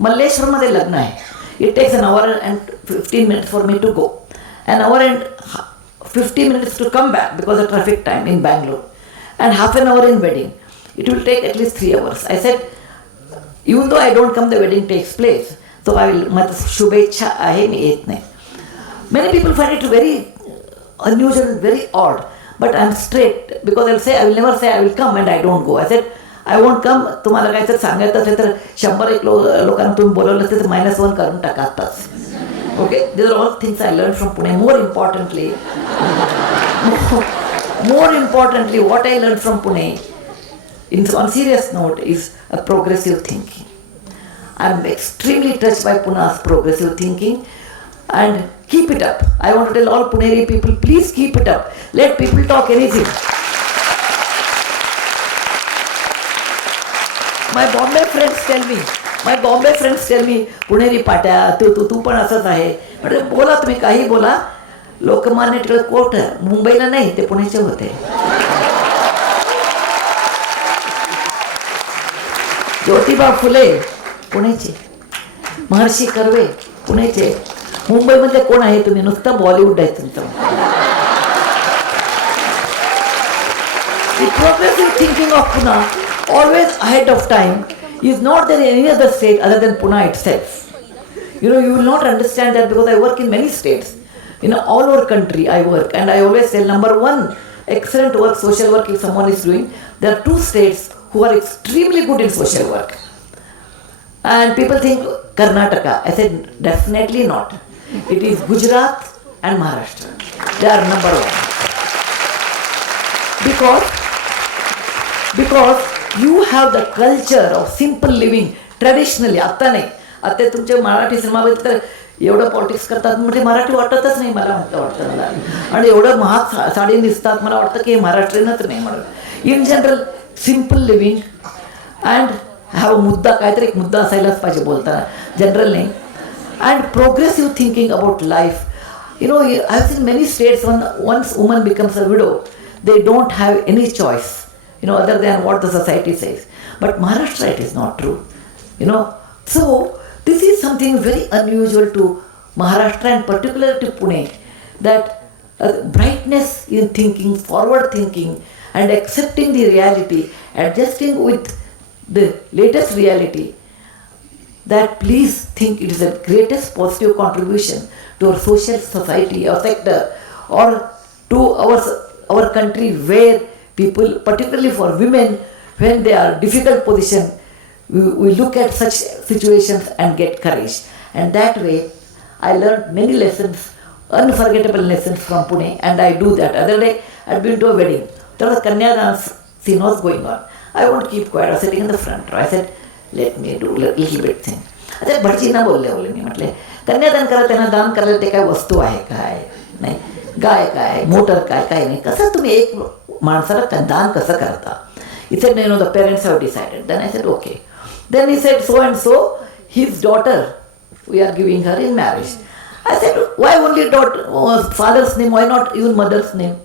मल्लेश्वरमध्ये लग्न आहे. It takes an hour and 15 minutes for me to go. An hour and 50 minutes to come back because of traffic time in Bangalore. And half an hour in wedding. It will take at least 3 hours. I said, even though I don't come, the wedding takes place. So I will, shubhecha ahe mi et nahi. Many people find it very unusual, very odd. But I am straight because I will say, I will never say I will come and I don't go. I said, I won't come. तुम्हाला काय तर सांगायचं असेल तर 100 लोकांना तुम्ही बोलवलं असेल तर -1 करून टाका आताच. Okay, these are all things I learned from Pune. More importantly, what I learned from Pune, on serious note, is a progressive thinking. I am extremely touched by Pune's progressive thinking, and keep it up. I want to tell all Puneri people, please keep it up. Let people talk anything. My Bombay friends tell me, Puneri पाट्या तू पण असंच आहे. म्हणजे बोला तुम्ही काही बोला. Lokmanya Tilak court मुंबईला नाही ते पुण्याचे होते. ज्योतिबा फुले पुण्याचे, महर्षी कर्वे पुण्याचे. मुंबईमध्ये कोण आहे तुम्ही? नुसतं बॉलिवूड आहे तुमचं. The progressive thinking of Pune, always ahead of time, is not there in any other state other than Pune itself. You will not understand that because I work in many states. All over country I work, and I always tell, number one, excellent work, social work if someone is doing. There are 2 states who are extremely good in social work. And people think Karnataka. I said, definitely not. It is Gujarat and Maharashtra. They are number one. Because you have the culture of simple living traditionally. आता नाही. आता तुमच्या Marathi cinema बघितलं तर एवढं politics करतात म्हणजे मराठी वाटतच नाही मला वाटतं मला. आणि एवढं महाग साडी दिसतात मला वाटतं की हे महाराष्ट्रीयनच नाही म्हणून. In general simple living and हा मुद्दा काहीतरी एक मुद्दा असायलाच पाहिजे बोलताना जनरल नाही. And progressive thinking about life. You know, I've seen many states when once woman becomes a widow, they don't have any choice, other than what the society says. But Maharashtra, it is not true, So, this is something very unusual to Maharashtra and particularly to Pune, that brightness in thinking, forward thinking, and accepting the reality, adjusting with the latest reality, that please think it is the greatest positive contribution to our social society or sector or to our country, where people, particularly for women, when they are difficult position, we look at such situations and get courage. And that way, I learned many lessons, unforgettable lessons from Pune, and I do that. Other day, I had been to a wedding. There was a Kannada scene was going on. I won't keep quiet. I was sitting in the front row. I said, let me do a little bit thing. आता भटजींना बोलले मी म्हटले कन्यादान करा, त्यांना दान करायला ते काय वस्तू आहे काय नाही, गाय काय मोटर काय काय नाही, कसं तुम्ही एक माणसाला दान कसं करता. He said, no, the parents have decided. Then I said, okay. Then he said, so and so, his daughter, we are giving her in marriage. I said, why only daughter, father's name, why not even mother's name?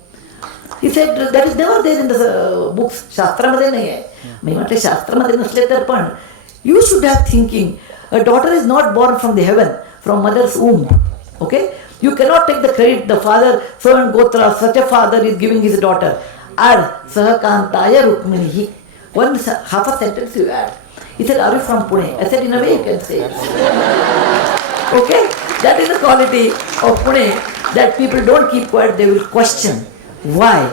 He said, that is never there in the books. शास्त्रामध्ये नाही आहे. मी म्हटले शास्त्रामध्ये नसले तर पण you should have thinking. A daughter is not born from the heaven, from mother's womb. Okay? You cannot take the credit, the father, so and Gotra, such a father is giving his daughter. Add, Sahakantaya Rukmini. One half a sentence you add. He said, are you from Pune? I said, in a way you can say it. Okay? That is the quality of Pune, that people don't keep quiet, they will question. Why?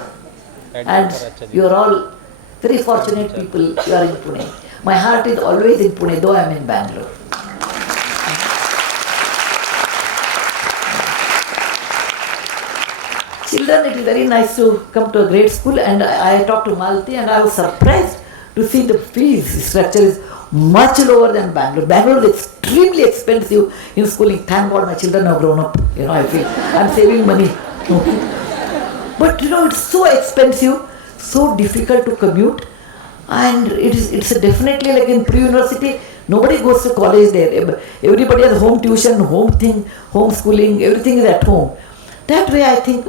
And you are all very fortunate people, you are in Pune. My heart is always in Pune, though I am in Bangalore. Children, it is very nice to come to a great school, and I talked to Malti and I was surprised to see the fees structure is much lower than Bangalore. Bangalore is extremely expensive in schooling. Thank God my children have grown up. I feel I'm saving money. Okay. But it's so expensive, so difficult to commute, and it's definitely like in pre-university, nobody goes to college there. Everybody has home tuition, home thing, home schooling, everything is at home. That way I think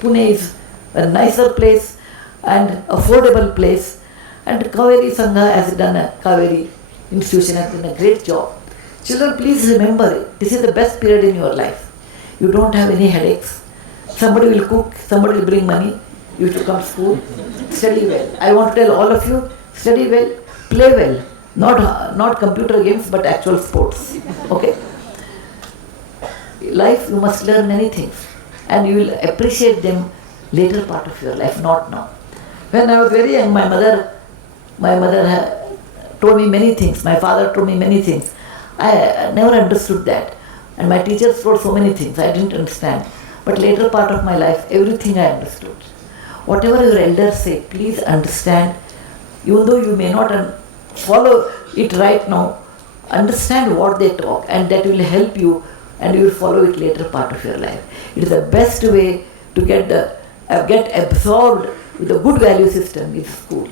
Pune is a nicer place and affordable place, and Kaveri Sangha has done a Kaveri institution has done a great job. Children, please remember, this is the best period in your life. You don't have any headaches. Somebody will cook, somebody will bring money, you should come to school, study well. I want to tell all of you, study well, play well, not computer games but actual sports. Okay? Life, you must learn many things, and you will appreciate them later part of your life, not now. When I was very young, my mother told me many things, my father told me many things. I never understood that, and my teachers told so many things I didn't understand. But later part of my life, everything I understood. Whatever your elders say, please understand. Even though you may not follow it right now, understand what they talk, and that will help you, and you will follow it later part of your life. It is the best way to get absorbed with a good value system is school.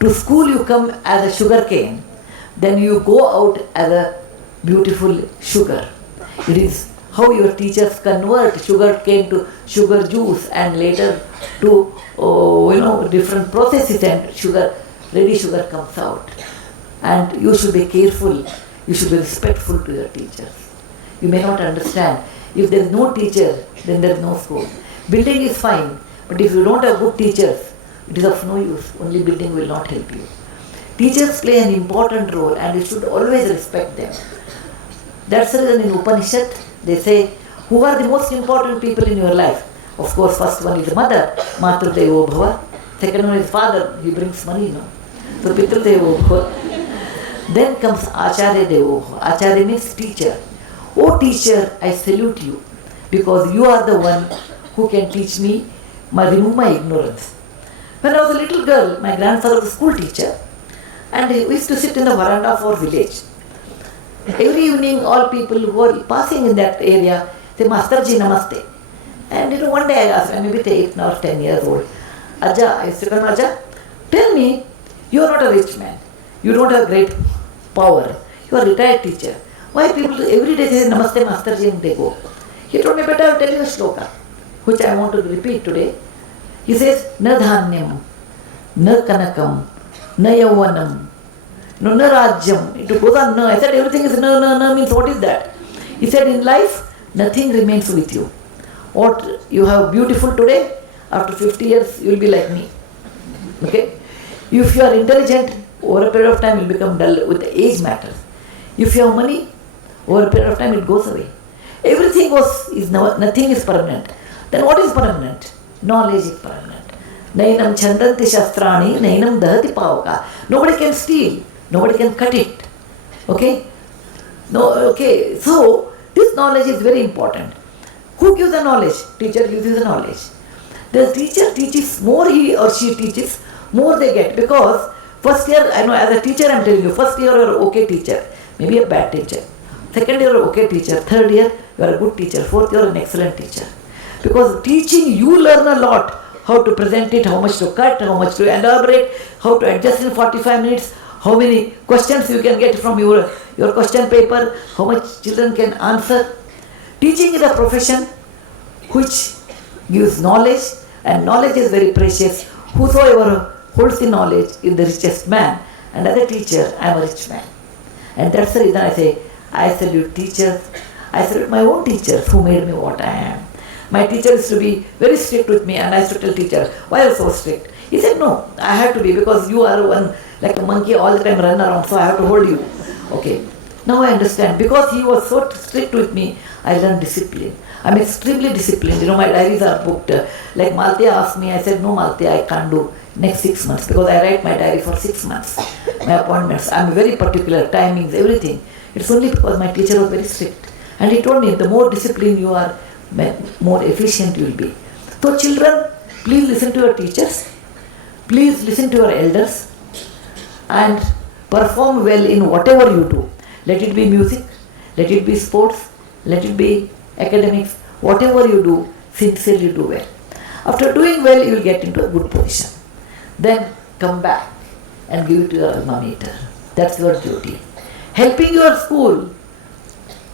To school you come as a sugar cane, then you go out as a beautiful sugar. It is how your teachers convert sugar cane to sugar juice and later to different processes, and ready sugar comes out. And you should be careful, you should be respectful to your teachers. You may not understand. If there is no teacher, then there is no school. Building is fine, but if you don't have good teachers, it is of no use. Only building will not help you. Teachers play an important role, and you should always respect them. That's the reason in Upanishad they say, who are the most important people in your life? Of course, first one is mother, Matru Devo Bhava. Second one is father, he brings money, no? So Pitru Devo Bhava. Then comes Acharya Devo. Acharya means teacher. Oh teacher, I salute you because you are the one who can teach me, remove my ignorance. When I was a little girl, my grandfather was a school teacher and we used to sit in the veranda of our village. Every evening, all people who were passing in that area say, Masterji, namaste. And one day I asked, maybe 8 or 10 years old, Aja, I used to come, Aja, tell me, you are not a rich man. You don't have great power. You are a retired teacher. Why people every day say Namaste Masterji and they go? He told me, better I will tell you a shloka, which I want to repeat today. He says, Na dhanyam, na kanakam, na yavanam, no na rajyam. It goes on na. I said everything is na means what is that? He said in life, nothing remains with you. What you have beautiful today, after 50 years you will be like me. Okay? If you are intelligent, over a period of time you will become dull with the age matters. If you have money, over a period of time it goes away. Everything nothing is permanent. Then what is permanent? Knowledge is permanent. Nainam chandanti shastrani, nainam dahati pavaka. Nobody can steal, nobody can cut it. Okay? No, okay. So this knowledge is very important. Who gives the knowledge? Teacher gives you the knowledge. The teacher teaches, more he or she teaches, more they get. Because first year, I know as a teacher I am telling you, first year you are an okay teacher, maybe a bad teacher. Second year you are okay teacher, third year you are a good teacher, fourth year you are an excellent teacher. Because teaching you learn a lot, how to present it, how much to cut, how much to elaborate, how to adjust in 45 minutes, how many questions you can get from your question paper, how much children can answer. Teaching is a profession which gives knowledge, and knowledge is very precious. Whosoever holds the knowledge is the richest man, and as a teacher I am a rich man. And that's the reason I say I salute teachers. I salute my own teachers who made me what I am. My teacher used to be very strict with me, and I used to tell teacher, why are you so strict? He said, no, I have to be because you are one like a monkey all the time run around, so I have to hold you. Okay. Now I understand. Because he was so strict with me, I learned discipline. I'm extremely disciplined. My diaries are booked. Like Maltia asked me, I said, no Maltia, I can't do next 6 months because I write my diary for 6 months. My appointments, I'm very particular, timings, everything. It's only because my teacher was very strict. And he told me, the more disciplined you are, more efficient you will be. So children, please listen to your teachers. Please listen to your elders. And perform well in whatever you do. Let it be music, let it be sports, let it be academics. Whatever you do, sincerely do well. After doing well, you will get into a good position. Then come back and give it to your alma mater. That's your duty. Helping your school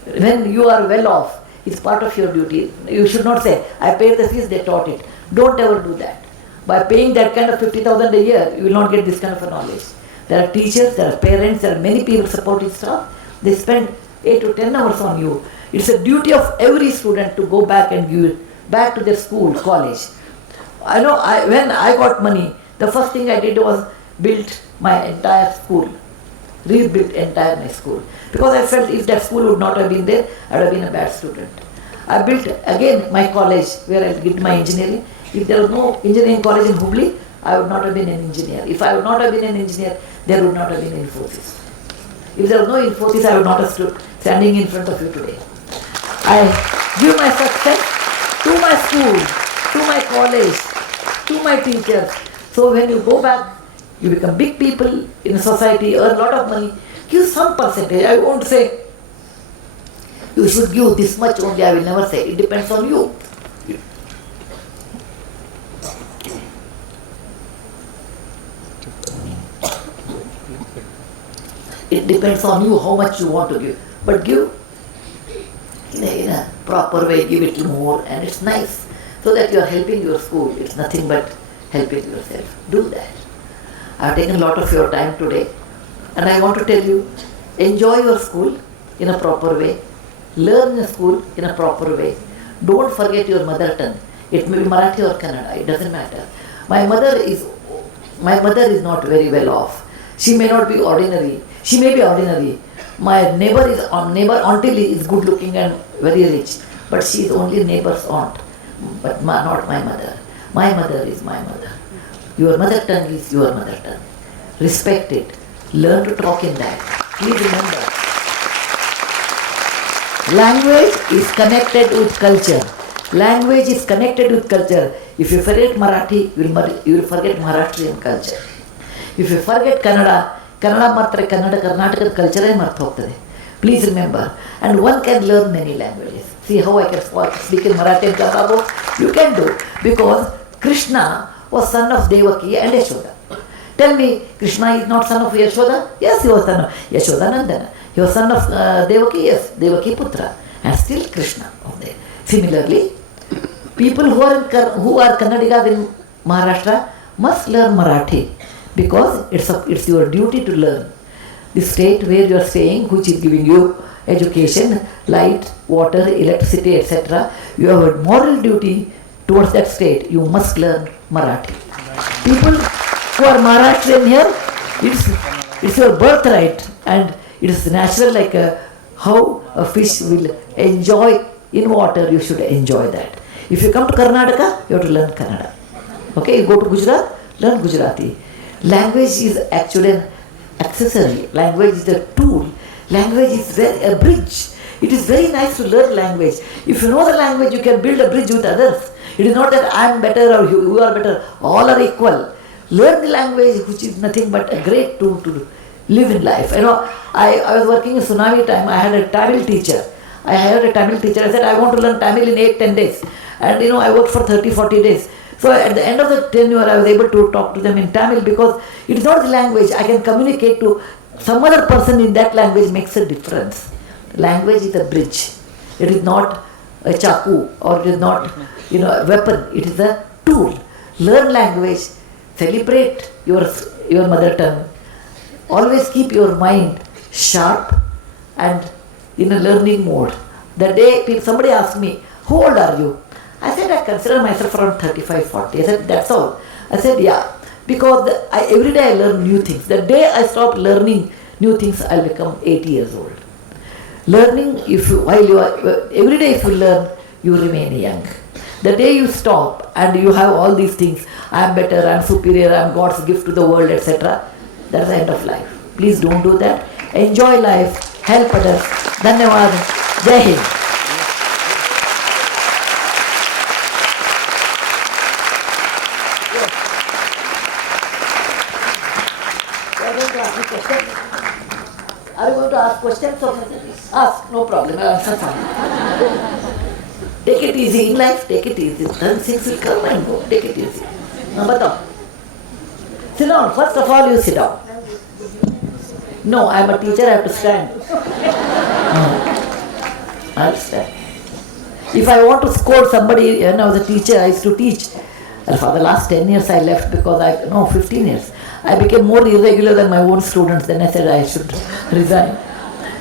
when you are well off is part of your duty. You should not say, I paid the fees, they taught it. Don't ever do that. By paying that kind of 50,000 a year, you will not get this kind of a knowledge. There are teachers, there are parents, there are many people supporting staff. They spend 8 to 10 hours on you. It's a duty of every student to go back and give it back to their school, college. I know when I got money, the first thing I did was build my entire school. Rebuilt entire my school. Because I felt if that school would not have been there, I would have been a bad student. I built again my college where I did my engineering. If there was no engineering college in Hubli, I would not have been an engineer. If I would not have been an engineer, there would not have been Infosys. If there was no Infosys, I would not have stood standing in front of you today. I give my success to my school, to my college, to my teachers. So when you go back, you become big people in society, earn a lot of money, give some percentage. I won't say you should give this much only, I will never say. It depends on you. It depends on you how much you want to give. But give in a proper way, give it more, and it's nice. So that you are helping your school. It's nothing but helping yourself. Do that. I have taken a lot of your time today, and I want to tell you, enjoy your school in a proper way. Learn in school in a proper way. Don't forget your mother tongue. It may be Marathi or Kannada, it doesn't matter. My mother is not very well off. She may not be ordinary. She may be ordinary. My neighbor auntie is good looking and very rich, but she is only neighbor's aunt, but not my mother. My mother is my mother. Your mother tongue is your mother tongue. Respect it. Learn to talk in that. Please remember. Language is connected with culture. Language is connected with culture. If you forget Marathi, you will forget Maharashtrian culture. If you forget Kannada, Kannada martre Kannada Karnataka culture marth hogtade. Please remember. And one can learn many languages. See how I can speak in Marathi and Kannada? You can do. Because Krishna was son of Devaki and Yashoda. Tell me, Krishna is not son of Yashoda? Yes, he was son of Yashoda Nandana. He was son of Devaki, yes, Devaki Putra. And still Krishna was there. Similarly, people who are Kannadigas in Maharashtra must learn Marathi because it's your duty to learn. The state where you are staying, which is giving you education, light, water, electricity, etc., you have a moral duty towards that state. You must learn Marathi. People who are Maharashtrian here, it's your birthright, and it is natural, like how a fish will enjoy in water, you should enjoy that. If you come to Karnataka, you have to learn Kannada. Okay, you go to Gujarat, learn Gujarati. Language is actually an accessory. Language is a tool. Language is a bridge. It is very nice to learn language. If you know the language, you can build a bridge with others. It is not that I am better or you are better. All are equal. Learn the language, which is nothing but a great tool to live in life. You know, I was working in tsunami time. I had a Tamil teacher. I hired a Tamil teacher. I said, I want to learn Tamil in 8-10 days. And you know, I worked for 30-40 days. So at the end of the tenure, I was able to talk to them in Tamil because it is not the language. I can communicate to some other person in that language makes a difference. Language is a bridge. It is not a chaku or it is not, you know, a weapon. It is a tool. Learn language. Celebrate your mother tongue. Always keep your mind sharp and in a learning mode. The day somebody asked me, how old are you? I said, I consider myself around 35-40. I said, that's all. I said, yeah. Because every day I learn new things. The day I stop learning new things, I'll become 80 years old. Learning, every day if you learn, you remain young. The day you stop and you have all these things, I am better, I am superior, I am God's gift to the world, etc., that's the end of life. Please don't do that. Enjoy life, help others. Dhanyavad. Jai Hind. Are you going to ask questions? Ask, no problem, I'll answer fine. Take it easy in life, take it easy. Then things will come and go. Take it easy. Now, batao. Sit down. First of all, you sit down. No, I am a teacher, I have to stand. I'll stand. If I want to scold somebody, when I was a teacher, I used to teach. And for the last 10 years I left because 15 years. I became more irregular than my own students. Then I said I should resign.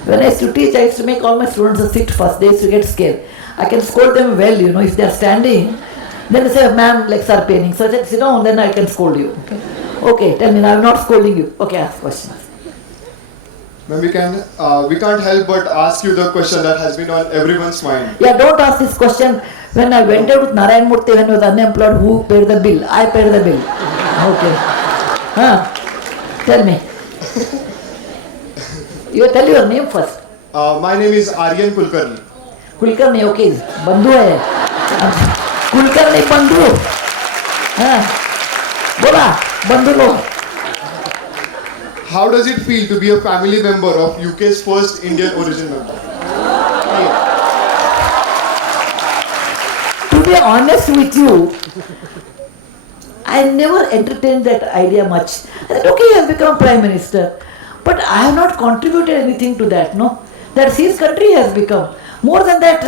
When I used to teach, I used to make all my students sit first. They used to get scared. I can scold them well, if they are standing. Then they say, ma'am, legs are paining. So I said, sit down, then I can scold you. Okay, tell me, I am not scolding you. Okay, ask questions. Ma'am, we can't help but ask you the question that has been on everyone's mind. Yeah, don't ask this question. When I went out with Narayan Murthy when he was unemployed, who paid the bill? I paid the bill. Okay. Tell me. You tell your name first. My name is Aryan Kulkarni. Kulkarni, okay. Bandhu hai. Kulkarni Bandhu. Bola, Bandhu lo. How does it feel to be a family member of UK's first Indian origin member? To be honest with you, I never entertained that idea much. I said, okay, he has become Prime Minister. But I have not contributed anything to that, no? That his country has become. More than that,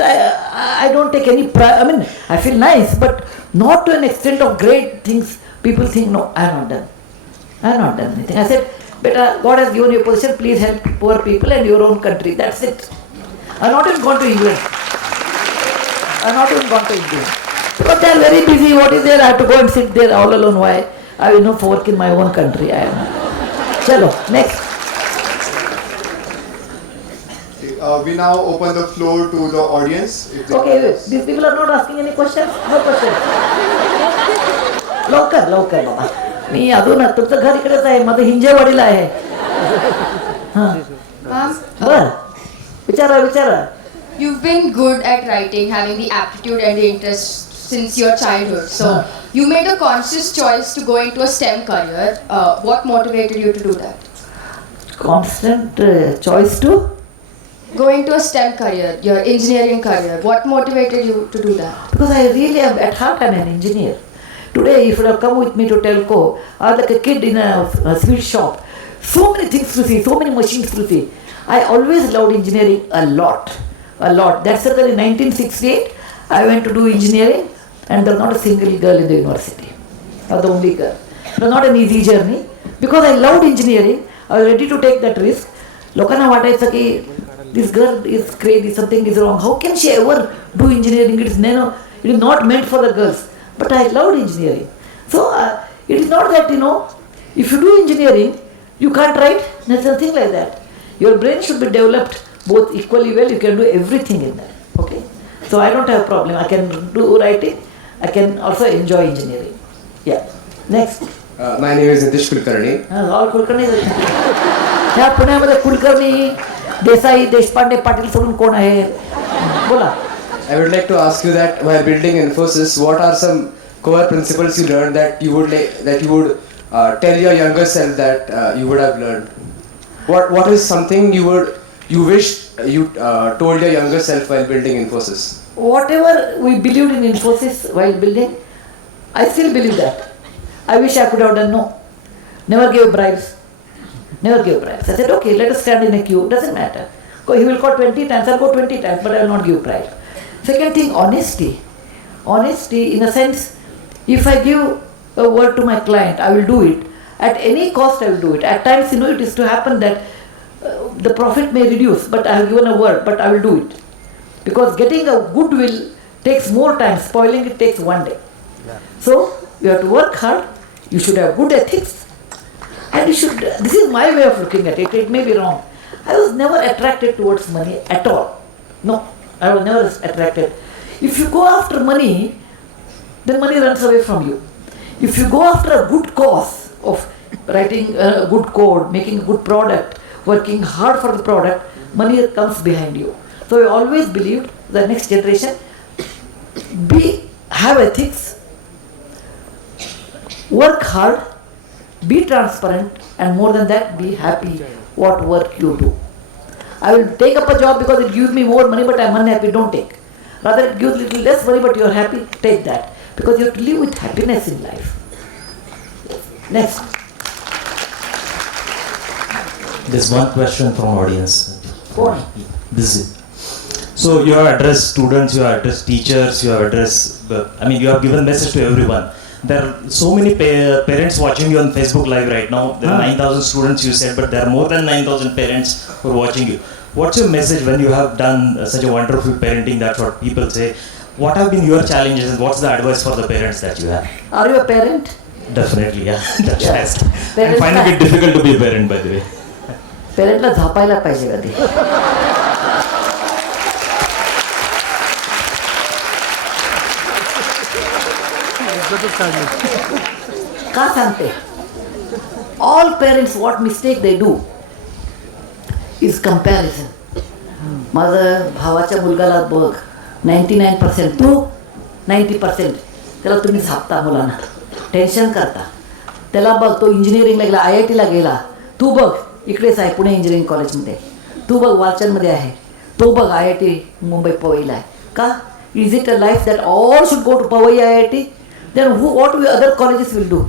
I don't take any pride. I mean, I feel nice, but not to an extent of great things. People think, no, I have not done. I have not done anything. I said, better, God has given you a position, please help poor people and your own country. That's it. I have not even gone to England. Because they are very busy. What is there? I have to go and sit there all alone. Why? I will not work in my own country. I am not. Chalo, next. We now open the floor to the audience. Okay, these people are not asking any questions? No questions. लवकर बाबा मी अजून तुमचं घर इकडेच आहे माझं हिंजेवाडीला आहे Ma'am, बर विचारा you've been good at writing, having the aptitude and the interest since your childhood. So, you made a conscious choice to go into a STEM career. What motivated you to do that? constant choice to Go into a STEM career, your engineering career. What motivated you to do that? because I really am at heart I'm an engineer. Today if you have come with me to telco, I was like a kid in a sweet shop. So many things to see, so many machines to see. I always loved engineering a lot. That's why in 1968 I went to do engineering and there was not a single girl in the university. I was the only girl. It was not an easy journey because I loved engineering. I was ready to take that risk. Lokana वाटायचं की this girl is crazy, something is wrong. How can she ever do engineering? It is not meant for the girls. But I loved engineering. So it is not that, if you do engineering, you can't write. There's nothing like that. Your brain should be developed both equally well. You can do everything in that. Okay? So I don't have a problem. I can do writing. I can also enjoy engineering. Yeah. Next. My name is Nitish Kulkarni. All Kulkarni. ह्या पुण्यामध्ये कुलकर्णी देसाई देशपांडे पाटील सोडून कोण आहे बोला. I would like to ask you that while building Infosys, what are some core principles you learned that you would tell your younger self that you would have learned? What is something you wish you told your younger self while building Infosys? Whatever we believed in Infosys while building, I still believe that. I wish I could have done no. Never gave bribes. Never gave bribes. I said, okay, let us stand in a queue. Doesn't matter. He will call 20 times, I'll go 20 times, but I will not give bribes. Second thing, honesty. Honesty in a sense, if I give a word to my client, I will do it. At any cost, I will do it. At times, it is to happen that the profit may reduce, but I have given a word, but I will do it. Because getting a goodwill takes more time, spoiling it takes one day. So, you have to work hard, you should have good ethics, and this is my way of looking at it, it may be wrong. I was never attracted towards money at all. No, I was never attracted. If you go after money, then money runs away from you. If you go after a good cause of writing a good code, making a good product, working hard for the product, money comes behind you. So I always believed the next generation, have ethics, work hard, be transparent, and more than that, be happy what work you do. I will take up a job because it gives me more money, but I'm unhappy, don't take. Rather, it gives little less money, but you're happy, take that. Because you have to live with happiness in life. Next. There's one question from audience. Go on. This is. So you have addressed students, you have addressed teachers, you have addressed, you have given message to everyone. There are so many parents watching you on Facebook Live right now. There are 9,000 students you said, but there are more than 9,000 parents who are watching you. What's your message when you have done such a wonderful parenting? That's what people say. What have been your challenges and what's the advice for the parents that you have? Are you a parent? Definitely, yeah. That's Yeah. fast. I'm finding it difficult to be a parent, by the way. पेरेंटला झापायला पाहिजे कधी. का सांगते? All parents, what mistake they do is comparison. माझं भावाच्या मुलगाला बघ 99%, तू 90%. त्याला तुम्ही झापता मुलांना, टेन्शन करता. त्याला बघ तो इंजिनिअरिंगला गेला, IITला गेला. तू बघ इकडेच आहे पुणे इंजिनिअरिंग कॉलेजमध्ये. तू बघ वालचंदमध्ये आहे. तो बघ IIT मुंबई पवईला आहे. का? Is it a life that all should go to Powai IIT? Then what will other colleges will do?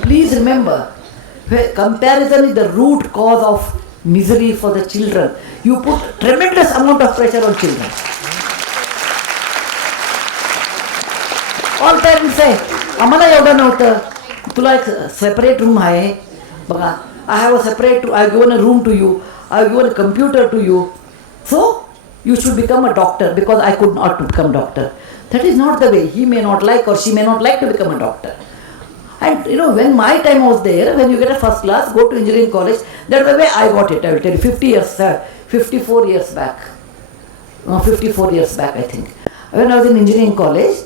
Please remember, comparison is the root cause of misery for the children. You put tremendous amount of pressure on children. All parents say, आम्हाला एवढं नव्हतं. तुला एक separate room आहे. बघा, I have a separate, I have given a room to you. I have given a computer to you. So, you should become a doctor because I could not become doctor. That is not the way. He may not like or she may not like to become a doctor. And when my time was there, when you get a first class, go to engineering college, that's the way I got it. I will tell you, 54 years back. No, 54 years back, I think. When I was in engineering college,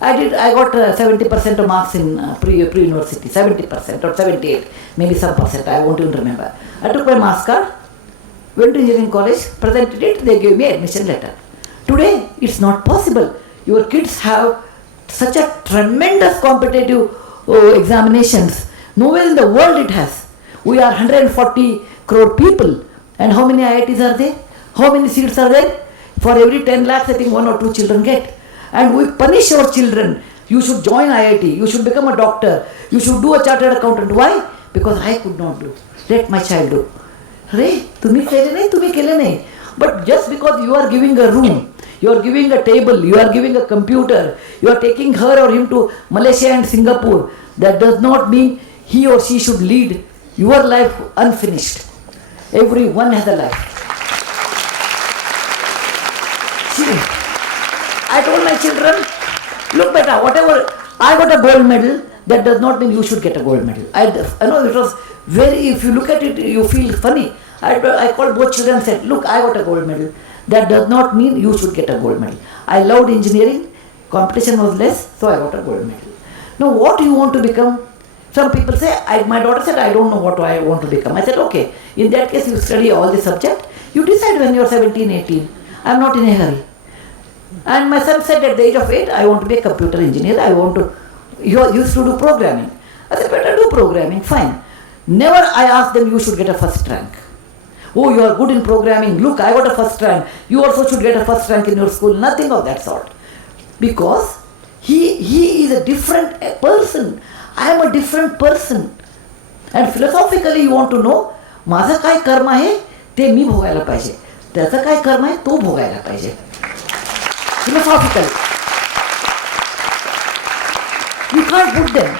I got 70% of marks in pre-university, 70% or 78, maybe some percent, I won't even remember. I took my marks card, went to engineering college, presented it, they gave me admission letter. Today, it's not possible. Your kids have such a tremendous competitive examinations. Nowhere in the world it has. We are 140 crore people. And how many IITs are there? How many seats are there? For every 10 lakhs, I think 1 or 2 children get. And we punish our children. You should join IIT. You should become a doctor. You should do a chartered accountant. Why? Because I could not do. Let my child do. Hey, tumhi kele nahi, tumhi kele nahi. But just because you are giving a room, you are giving a table, you are giving a computer, you are taking her or him to Malaysia and Singapore, that does not mean he or she should lead your life unfinished. Everyone has a life. See, I told my children, look beta, whatever, I got a gold medal, that does not mean you should get a gold medal. I know it was very, if you look at it, you feel funny. I called both children and said, look, I got a gold medal. That does not mean you should get a gold medal. I loved engineering, competition was less, so I got a gold medal. Now what do you want to become? Some people say, my daughter said, I don't know what I want to become. I said, okay, in that case you study all the subject, you decide when you are 17, 18. I am not in a hurry. And my son said at the age of 8, I want to be a computer engineer, you used to do programming. I said, better do programming, fine. Never I asked them, you should get a first rank. Oh, you are good in programming, look, I got a first rank, you also should get a first rank in your school, nothing of that sort. Because he is a different person, I am a different person. And philosophically you want to know, माझा काय कर्म आहे ते मी भोगायला पाहिजे, त्याचा काय कर्म आहे तो भोगायला पाहिजे. Philosophically. You can't put them.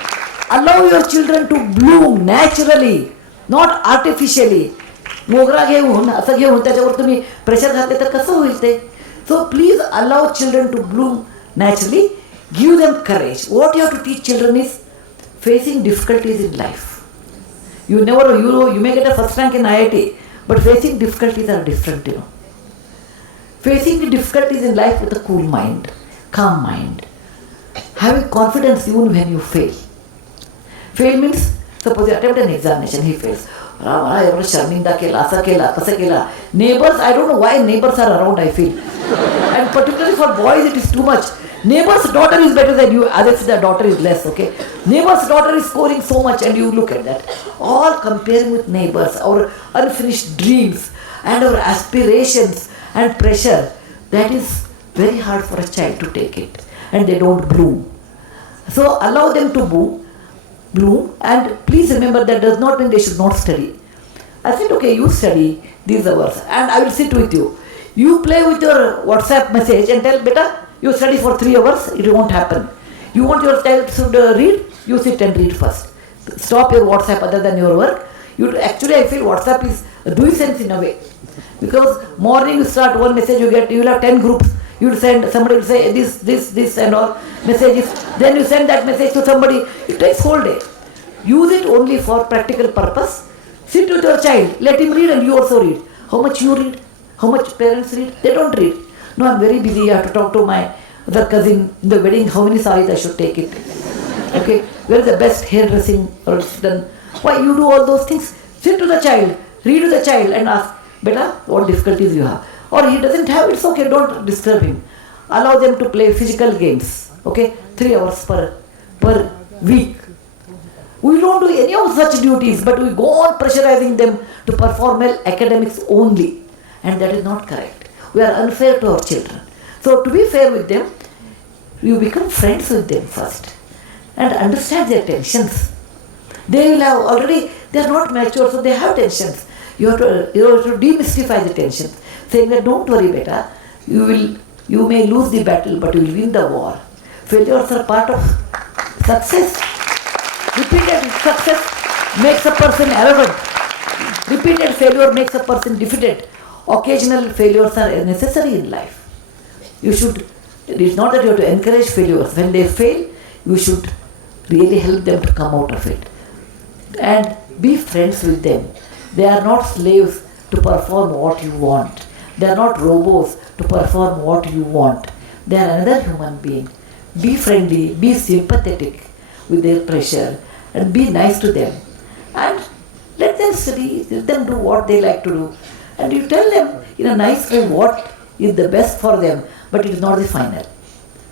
Allow your children to bloom naturally, not artificially. मोगरा घेऊन असं घेऊन त्याच्यावर तुम्ही प्रेशर घातले तर कसं होईल ते? So please allow children to bloom naturally. Give them courage. What you have to teach children is facing difficulties in life. You never, you may get a first rank in IIT, but facing difficulties are different, Facing the difficulties in life with a cool mind, calm mind. Having confidence even when you fail. Fail means, suppose you attempt an examination, he fails. Neighbors, I don't know why neighbors are around, I feel. And particularly for boys, it is too much. Neighbor's daughter is better than you, others their daughter is less, okay? Neighbor's daughter is scoring so much and you look at that. All comparing with neighbors, our unfinished dreams and our aspirations and pressure, that is very hard for a child to take it. And they don't bloom. So allow them to bloom, and please remember that does not mean they should not study. I said, okay, you study these hours and I will sit with you. You play with your WhatsApp message and tell, beta, you study for 3 hours, it won't happen. You want your child to read, you sit and read first. Stop your WhatsApp other than your work. Actually, I feel WhatsApp is doing sense in a way. Because morning you start one message, you will have 10 groups. You will send, somebody will say this and all messages. Then you send that message to somebody. It takes whole day. Use it only for practical purpose. Sit with your child, let him read and you also read. How much you read? How much parents read? They don't read. No, I'm very busy, I have to talk to my other cousin in the wedding, how many saris I should take it. Okay, where is the best hairdressing or done? Why you do all those things? Sit to the child, read to the child and ask, beta, what difficulties you have? Or he doesn't have, it's okay, don't disturb him. Allow them to play physical games, okay, 3 hours per week. We don't do any of such duties, but we go on pressurizing them to perform well academics only. And that is not correct. We are unfair to our children. So to be fair with them, you become friends with them first and understand their tensions. They will have already, they are not mature, so they have tensions. You have to demystify the tensions, saying that don't worry beta, you may lose the battle, but you will win the war. Failures are part of success. Repeated success makes a person arrogant. Repeated failure makes a person defeated. Occasional failures are necessary in life. It is not that you have to encourage failures. When they fail, you should really help them to come out of it. And be friends with them. They are not slaves to perform what you want. They are not robots to perform what you want. They are another human being. Be friendly, be sympathetic with their pressure and be nice to them. And let them study, let them do what they like to do. And you tell them in a nice way what is the best for them, but it is not the final.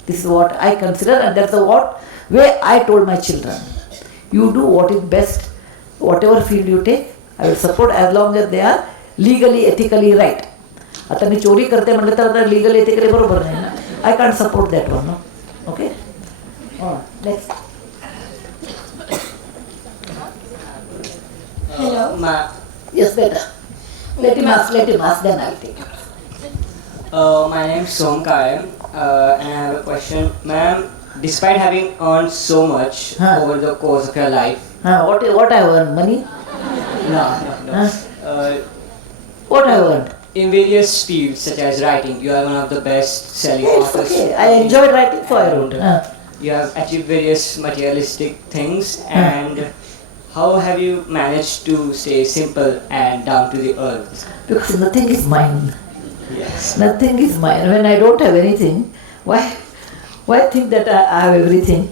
This is what I consider, and that's the what way I told my children. You do what is best, whatever field you take, I will support as long as they are legally, ethically right. आता मी चोरी करते म्हटलं तर आता legally, ethically बरोबर नाही ना. I can't support that one, no? Okay? Next. Hello. Yes, better. Let him ask, then I'll take it. My name is Somkar, and I have a question. Ma'am, despite having earned so much over the course of your life... What I earned? Money? No. What I earned? In various fields such as writing, you are one of the best-selling authors. Okay. I enjoyed writing, so I wrote. You have achieved various materialistic things, and how have you managed to stay simple and down to the earth? Because nothing is mine. Yes. Nothing is mine. When I don't have anything, why think that I have everything?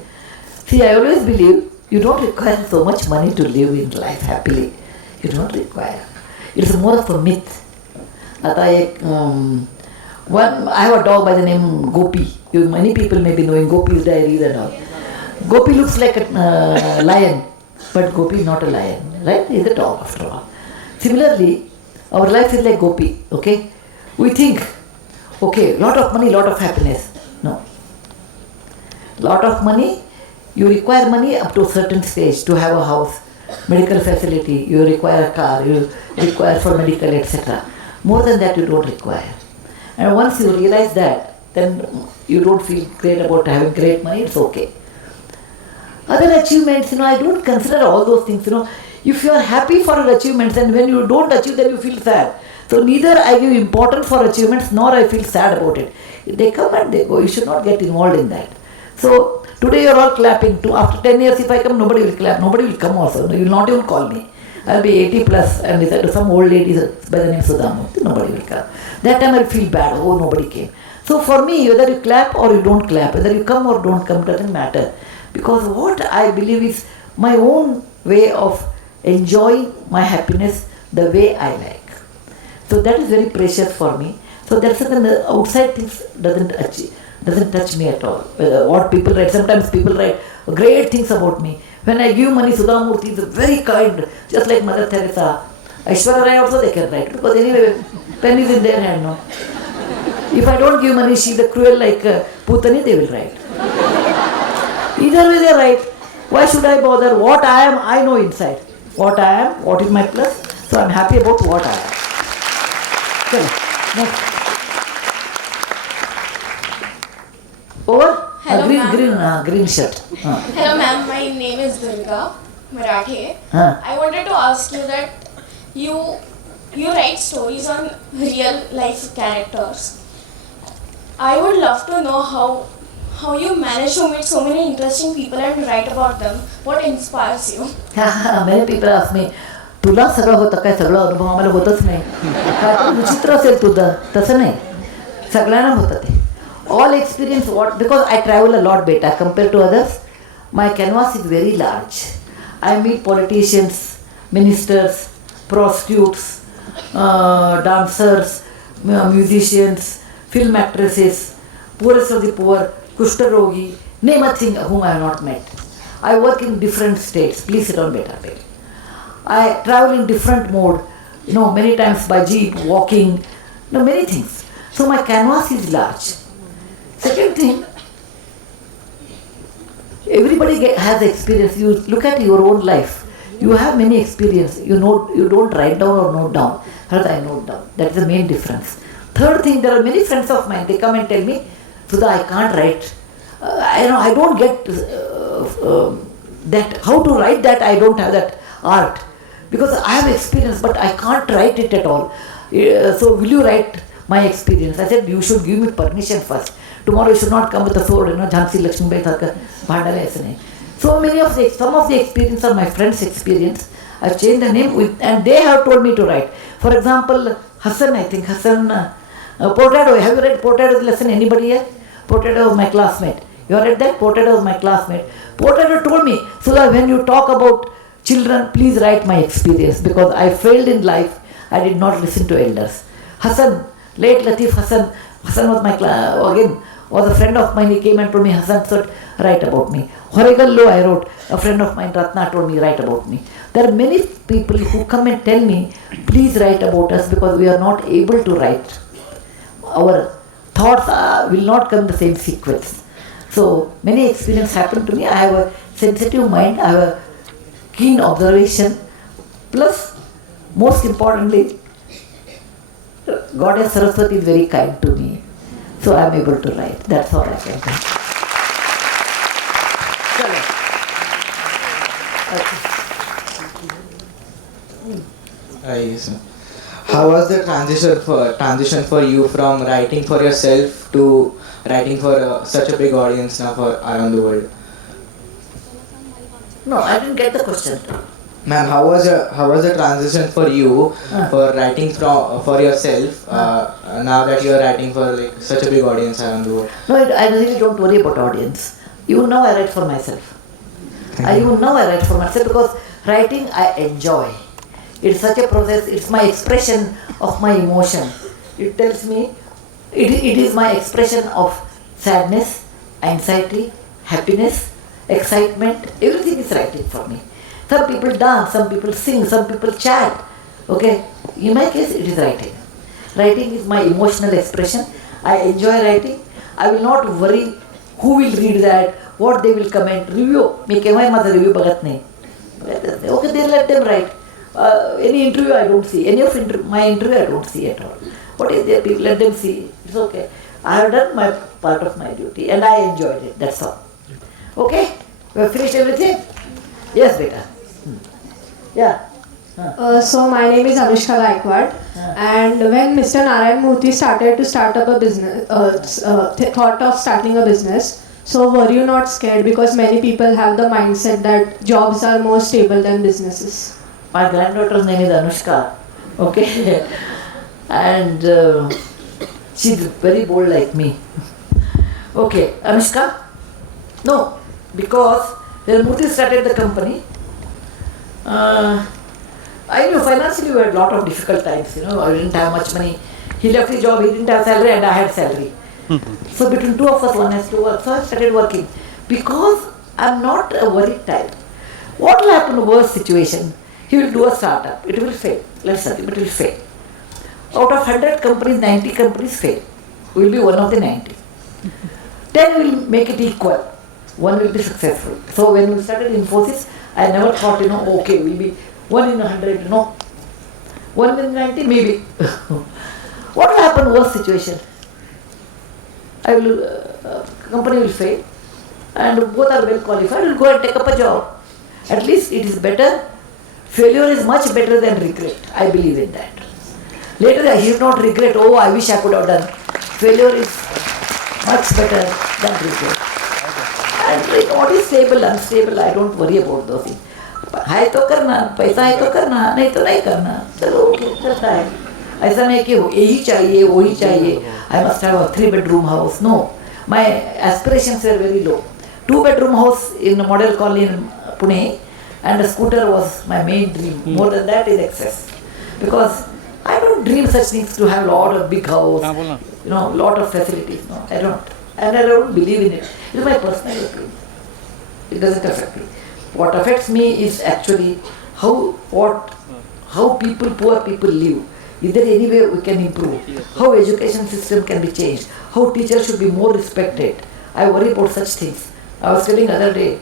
See, I always believe you don't require so much money to live in life happily. You don't require. It's more of a myth. I have a dog by the name Gopi. Many people may be knowing Gopi's diaries and all. Gopi looks like a lion, but Gopi is not a lion, right? He's a dog after all. Similarly, our life is like Gopi, okay? We think, okay, lot of money, lot of happiness. No. Lot of money, you require money up to a certain stage to have a house, medical facility, you require a car, you require for medical, etc. More than that you don't require. And once you realize that, then you don't feel great about having great money, it's okay. Other achievements, I don't consider all those things, If you are happy for your achievements and when you don't achieve, then you feel sad. So neither I give importance for achievements nor I feel sad about it. They come and they go. You should not get involved in that. So today you are all clapping. After 10 years if I come, nobody will clap. Nobody will come also. You will not even call me. I will be 80 plus and if I do some old lady by the name Sudhamurthy, nobody will come. That time I will feel bad. Oh, nobody came. So for me, whether you clap or you don't clap, whether you come or don't come, doesn't matter. Because what I believe is my own way of enjoying my happiness the way I like. So that is very precious for me. So that's why the outside things doesn't touch me at all. What people write, sometimes people write great things about me. When I give money, Sudhamurthy is very kind, just like Mother Teresa. Aishwarya Rai also they can write, because anyway, pen is in their hand, no? If I don't give money, she's a cruel like Putani, they will write. Either way they write. Why should I bother? What I am, I know inside. What I am, what is my plus. So I'm happy about what I am. Next. Over? Hello, green shirt. Hello ma'am, my name is Durga Marathe. I wanted to ask you that you write stories on real life characters. I would love to know how you manage to meet so many interesting people and write about them. What inspires you? Many people ask me, तुला सगळं होतं काय? सगळं अनुभव आम्हाला होतच नाही. काय विचित्र असेल तुझं? तसं नाही. सगळ्यांना होतं ते. All experience what, because I travel a lot beta compared to others, my canvas is very large. I meet politicians, ministers, prostitutes, dancers, musicians, film actresses, poorest of the poor, Kushtarogi, name a thing whom I have not met. I work in different states. Please sit on beta page. I travel in different mode, many times by jeep, walking, many things. So my canvas is large. Second thing, everybody has experience. You look at your own life. You have many experience. You don't write down or note down. Whereas I note down. That is the main difference. Third thing, there are many friends of mine. They come and tell me, Sudha, I can't write. I don't get that. How to write that? I don't have that art. Because I have experience, but I can't write it at all. So will you write my experience? I said, you should give me permission first. Tomorrow you should not come with a sword, Jhansi Lakshmi Bai Tharka, Bhandale Asane. So some of the experience are my friends' experience. I've changed the name and they have told me to write. For example, Hassan, Portado, have you read Portado's lesson? Anybody here? Portado was my classmate. You read that? Portado was my classmate. Portado told me, Sudha, when you talk about children, please write my experience because I failed in life. I did not listen to elders. Hassan, late Latif Hassan, Hassan was my again, was a friend of mine. He came and told me, Hassan said, write about me. Horegallo I wrote, a friend of mine, Ratna, told me, write about me. There are many people who come and tell me, please write about us because we are not able to write. Our thoughts will not come in the same sequence. So many experiences happen to me. I have a sensitive mind, I have a keen observation, plus most importantly, Goddess Saraswati is very kind to me. So I am able to write. That's all I can do. Yes. How was the transition for you from writing for yourself to writing for such a big audience now for around the world? No, I didn't get the question. Ma'am, how was the transition for you for writing for yourself now that you are writing for like such a big audience around the world? No, I really don't worry about audience. Even now I write for myself. Even now I write for myself because writing I enjoy. It's such a process. It's my expression of my emotion. It tells me it is my expression of sadness, anxiety, happiness, excitement. Everything is writing for me. Some people dance, some people sing, some people chat. Okay? In my case, it is writing. Writing is my emotional expression. I enjoy writing. I will not worry who will read that, what they will comment, review. Make my mother review bagat nahi. Okay, then let them write. Any interview I don't see. Any of my interview I don't see at all. What is there? People let them see. It's okay. I have done my part of my duty and I enjoyed it. That's all. Okay? We have finished everything? Yes, beta. Yeah. So my name is Anushka Gaikwad, and when Mr. Narayan Murthy started to start up a business, thought of starting a business, so were you not scared because many people have the mindset that jobs are more stable than businesses? My granddaughter's name is Anushka. Okay? And she's very bold like me. Okay, Anushka? No, because when Murthy started the company, I knew financially we had a lot of difficult times, I didn't have much money. He left his job, he didn't have salary and I had salary. So between two of us, one has to work. So I started working. Because I'm not a worried type. What will happen in a worst situation? He will do a startup. It will fail. Let's assume it will fail. Out of 100 companies, 90 companies fail. We will be one of the 90. 10 will make it equal. One will be successful. So when we started Infosys, I never thought, okay, we'll be 1 in 100, no. 1 in 90, maybe. What will happen in worst situation? Company will fail and both are well qualified, will go and take up a job. At least it is better. Failure is much better than regret. I believe in that. Later I should not regret, oh, I wish I could have done. Failure is much better than regret. And what is stable, unstable, I don't worry about those things. है तो करना, पैसा है तो करना, नहीं तो नहीं करना, चलो चलता है. ऐसा नहीं कि यही चाहिए, वही चाहिए. I must have a 3-bedroom house. No, my aspirations were very low. 2-bedroom house in a model colony in Pune, and a scooter was my main dream. More than that is excess, because I don't dream such things to have a lot of big house, lot of facilities. No, I don't, and I don't believe in it. It is my personal opinion. It doesn't affect me. What affects me is actually how poor people live. Is there any way we can improve? How education system can be changed? How teachers should be more respected? I worry about such things. I was telling other day,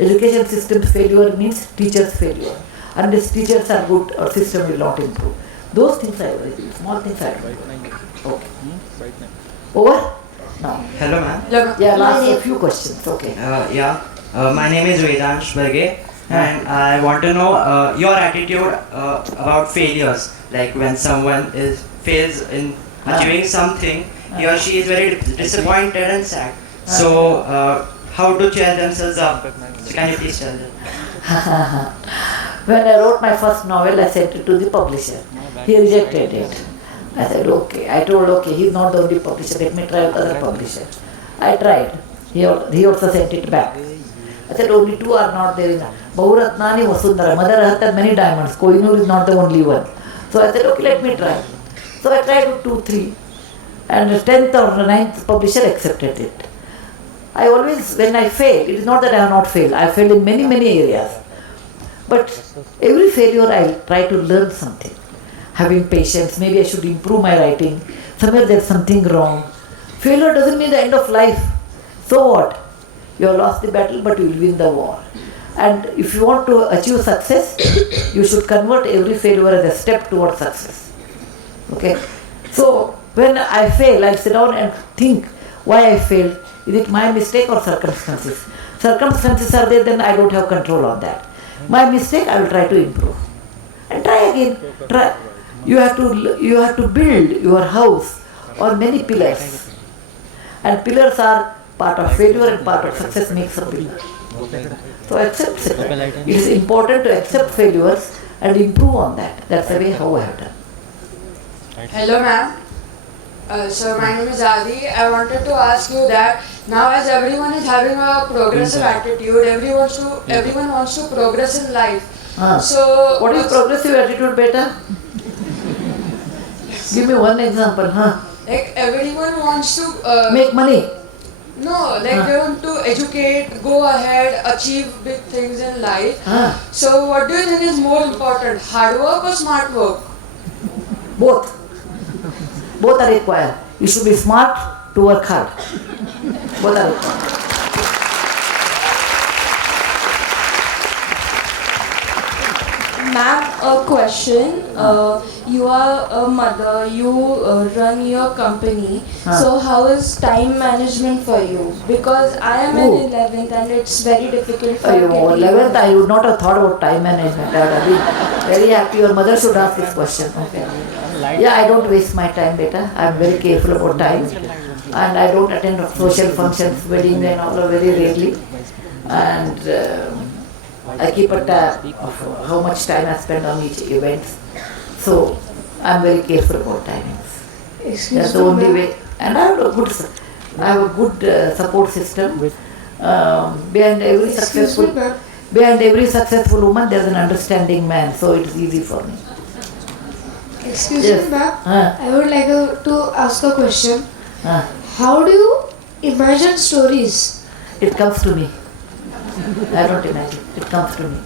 education system's failure means teachers' failure. Unless teachers are good, our system will not improve. Those things I worry about. Small things I worry about. Okay. Over? Now. Hello, ma'am. Yeah, last a few questions. Okay. My name is Vedansh Barge, and I want to know your attitude about failures. Like when someone fails in achieving something, he or she is very disappointed and sad. So, how to cheer themselves up? So can you please tell them? When I wrote my first novel, I sent it to the publisher. He rejected it. I said, okay. I told, okay, he's not the only publisher. Let me try with other publisher. I tried. He also sent it back. I said, only 2 are not there. Bahuratnani Vasundhara. Mother Earth had many diamonds. Kohinoor is not the only one. So I said, okay, let me try. So I tried with 2, 3, and the 10th or the 9th publisher accepted it. I always, when I fail, it is not that I have not failed. I failed in many, many areas. But every failure I try to learn something. Having patience, maybe I should improve my writing. Somewhere there's something wrong. Failure doesn't mean the end of life. So what? You have lost the battle, but you will win the war. And if you want to achieve success, you should convert every failure as a step towards success. Okay? So when I fail, I sit down and think why I failed. Is it my mistake or circumstances? Circumstances are there, then I don't have control on that. My mistake, I will try to improve. And try again. Try. You have to build your house on many pillars. And pillars are part of failure and part of success makes a pillar. So accept it. It is important to accept failures and improve on that. That's the way how I have done. Hello ma'am. So my name is Adi. I wanted to ask you that now as everyone is having a progressive attitude, everyone wants to progress in life. So what is progressive attitude, beta? Give me one example, Like everyone wants to make money. No, like they want to educate, go ahead, achieve big things in life. So what do you think is more important, hard work or smart work? Both. Both are required. You should be smart to work hard. Both are required. Ma'am, a question. You are a mother, you run your company. So how is time management for you? Because I am in 11th and it's very difficult for me. 11th, I would not have thought about time management. I would have been very happy. Your mother should ask this question. Okay. Yeah, I don't waste my time, beta. I am very careful about time. And I don't attend social functions, weddings and all very rarely. And I keep a tab of how much time I spend on each event. So I am very careful about timings. That's the only way. And I have a good support system. Behind every successful woman, there is an understanding man. So it is easy for me. Excuse me, ma'am. I would like to ask a question. How do you imagine stories? It comes to me. I don't imagine. It comes to me.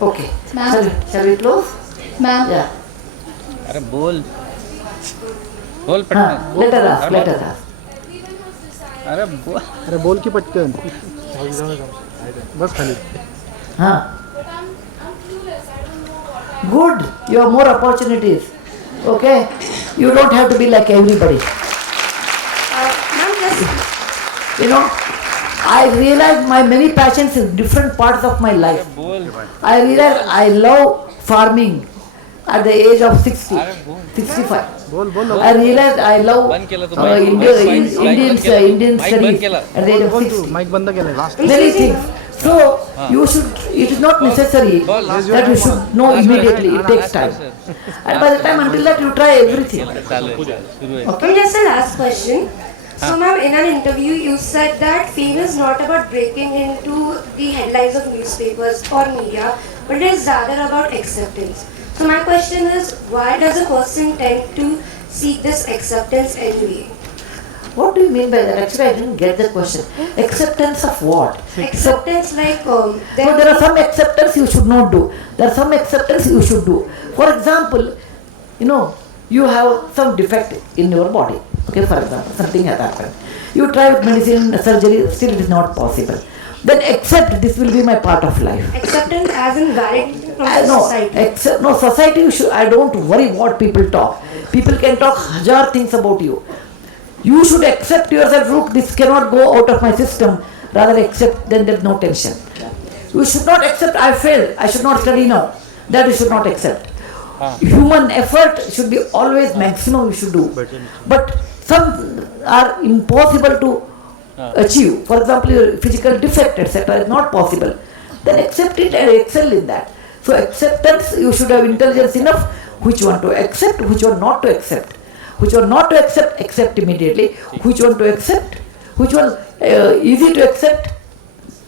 Okay. Shall we close? Ma'am. Yeah. अरे बोल Let us ask. अरे बोल की पटकन बस खाली Good. You have more opportunities. Okay. You don't have to be like everybody. You know, I realize my many passions in different parts of my life. I realize I love farming at the age of 65. I realized I love Indian studies at the age of 60. Many things. So it is not necessary that you should know immediately. It takes time. And by the time until that you try everything. Okay. Just a last question. So ma'am, in an interview you said that fame is not about breaking into the headlines of newspapers or media, but it is rather about acceptance. So my question is, why does a person tend to seek this acceptance anyway? What do you mean by that? Actually, I didn't get the question. Acceptance of what? Acceptance like... there are some acceptance you should not do. There are some acceptance you should do. For example, you have some defect in your body. Okay, for example, something has happened. You try with medicine, surgery, still it is not possible. Then accept this will be my part of life. Acceptance as in validity from society. Society, I don't worry what people talk. People can talk 1,000 things about you. You should accept yourself, look, this cannot go out of my system. Rather accept, then there is no tension. You should not accept, I failed, I should not study now. That you should not accept. Human effort should be always maximum you should do. But some are impossible to achieve. For example, your physical defect, etc. is not possible. Then accept it and excel in that. So acceptance, you should have intelligence enough which one to accept, which one not to accept. Which one not to accept, accept immediately. Which one to accept, which one easy to accept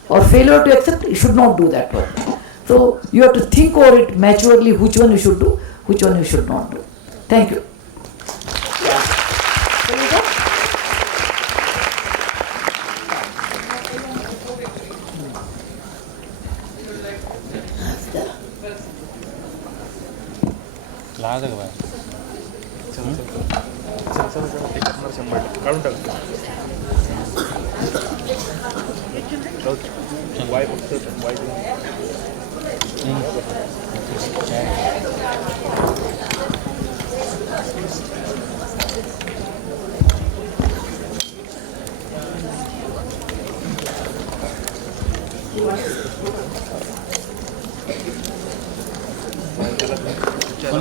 or failure to accept, you should not do that one. So you have to think over it maturely which one you should do, which one you should not do. Thank you. Class आहे का बाहेर? चल चल चल ते करणार 100 काढून टाक. वाय फक्त वाय.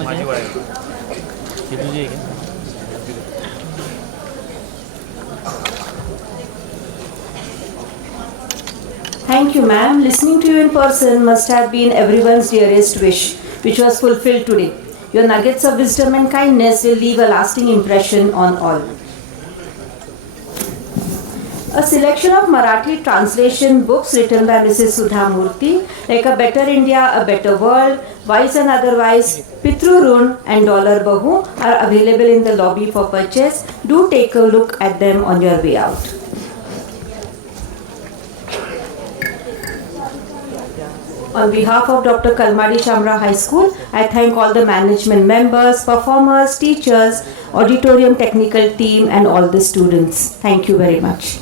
माझी वाय ही तुझी आहे का? Thank you, ma'am. Listening to you in person must have been everyone's dearest wish, which was fulfilled today. Your nuggets of wisdom and kindness will leave a lasting impression on all. A selection of Marathi translation books written by Mrs. Sudha Murthy, like A Better India, A Better World, Wise and Otherwise, Pitru Run and Dollar Bahu are available in the lobby for purchase. Do take a look at them on your way out. On behalf of Dr. Kalmadi Shamarao High School, I thank all the management members, performers, teachers, auditorium technical team and all the students. Thank you very much.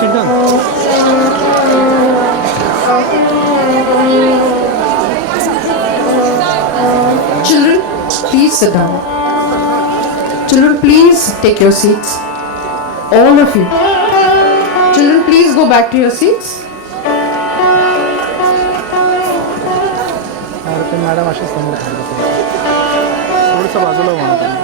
Sit down. Children, please sit down. Children, please take your seats. All of you. Children, please go back to your seats. Madam अशी समोर थोडंसं बाजूला म्हणतो.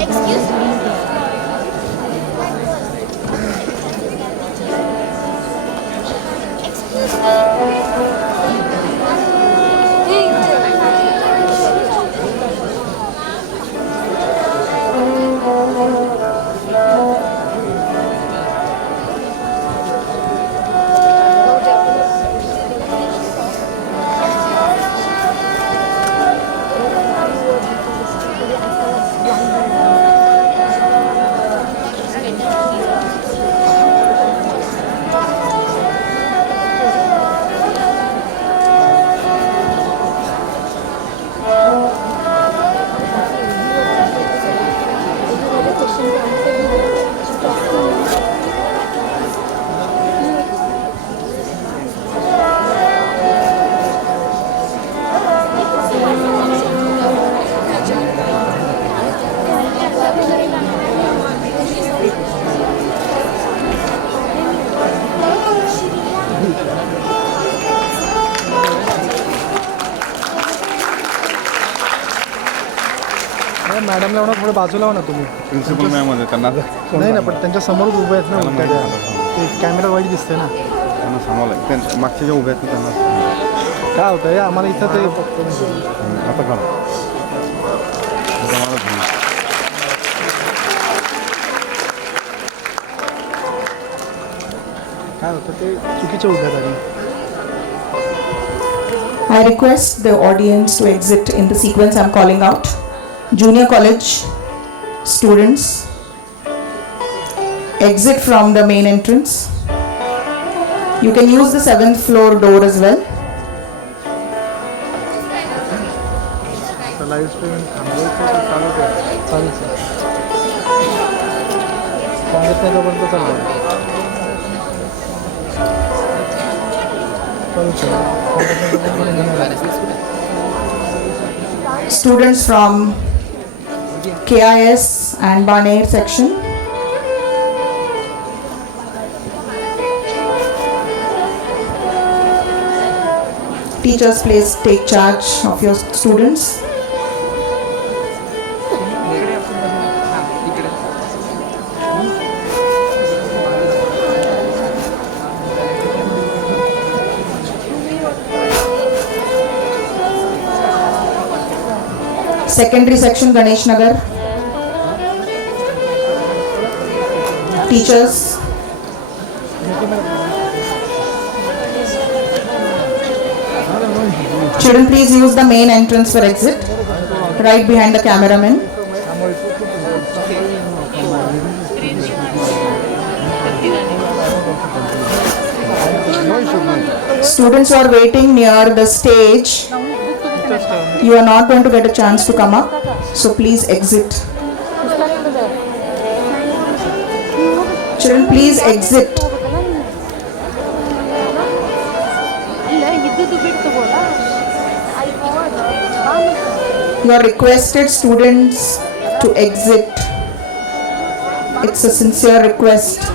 Excuse me. मॅडमला म्हणा थोडं बाजूला हो ना तुम्ही. प्रिन्सिपल मॅम होते त्यांना नाही ना, पण त्यांच्या समोरच उभे आहेत ना उलट्या त्या. ते कॅमेरा वाईट दिसते ना. त्यांना सांगावं लागेल. त्यांच्या मागच्या ज्या उभ्या आहेत ना त्यांना काय होतं आम्हाला इथं ते आता करा. काय होतं ते चुकीच्या उभ्या आहेत. I request the audience to exit in the sequence I'm calling out. Junior college students, exit from the main entrance. You can use the 7th floor door as well. Live streaming थांबवायचं चालू करा. चालेल sir. सांगत नाही तोपर्यंत चालू Students from KHS and Baner section. Teachers, please take charge of your students. Secondary section, Ganesh Nagar. Teachers. Children, please use the main entrance for exit, right behind the cameraman. Students who are waiting near the stage, you are not going to get a chance to come up, so please exit. Children, please exit. You are requested, students, to exit. It's a sincere request.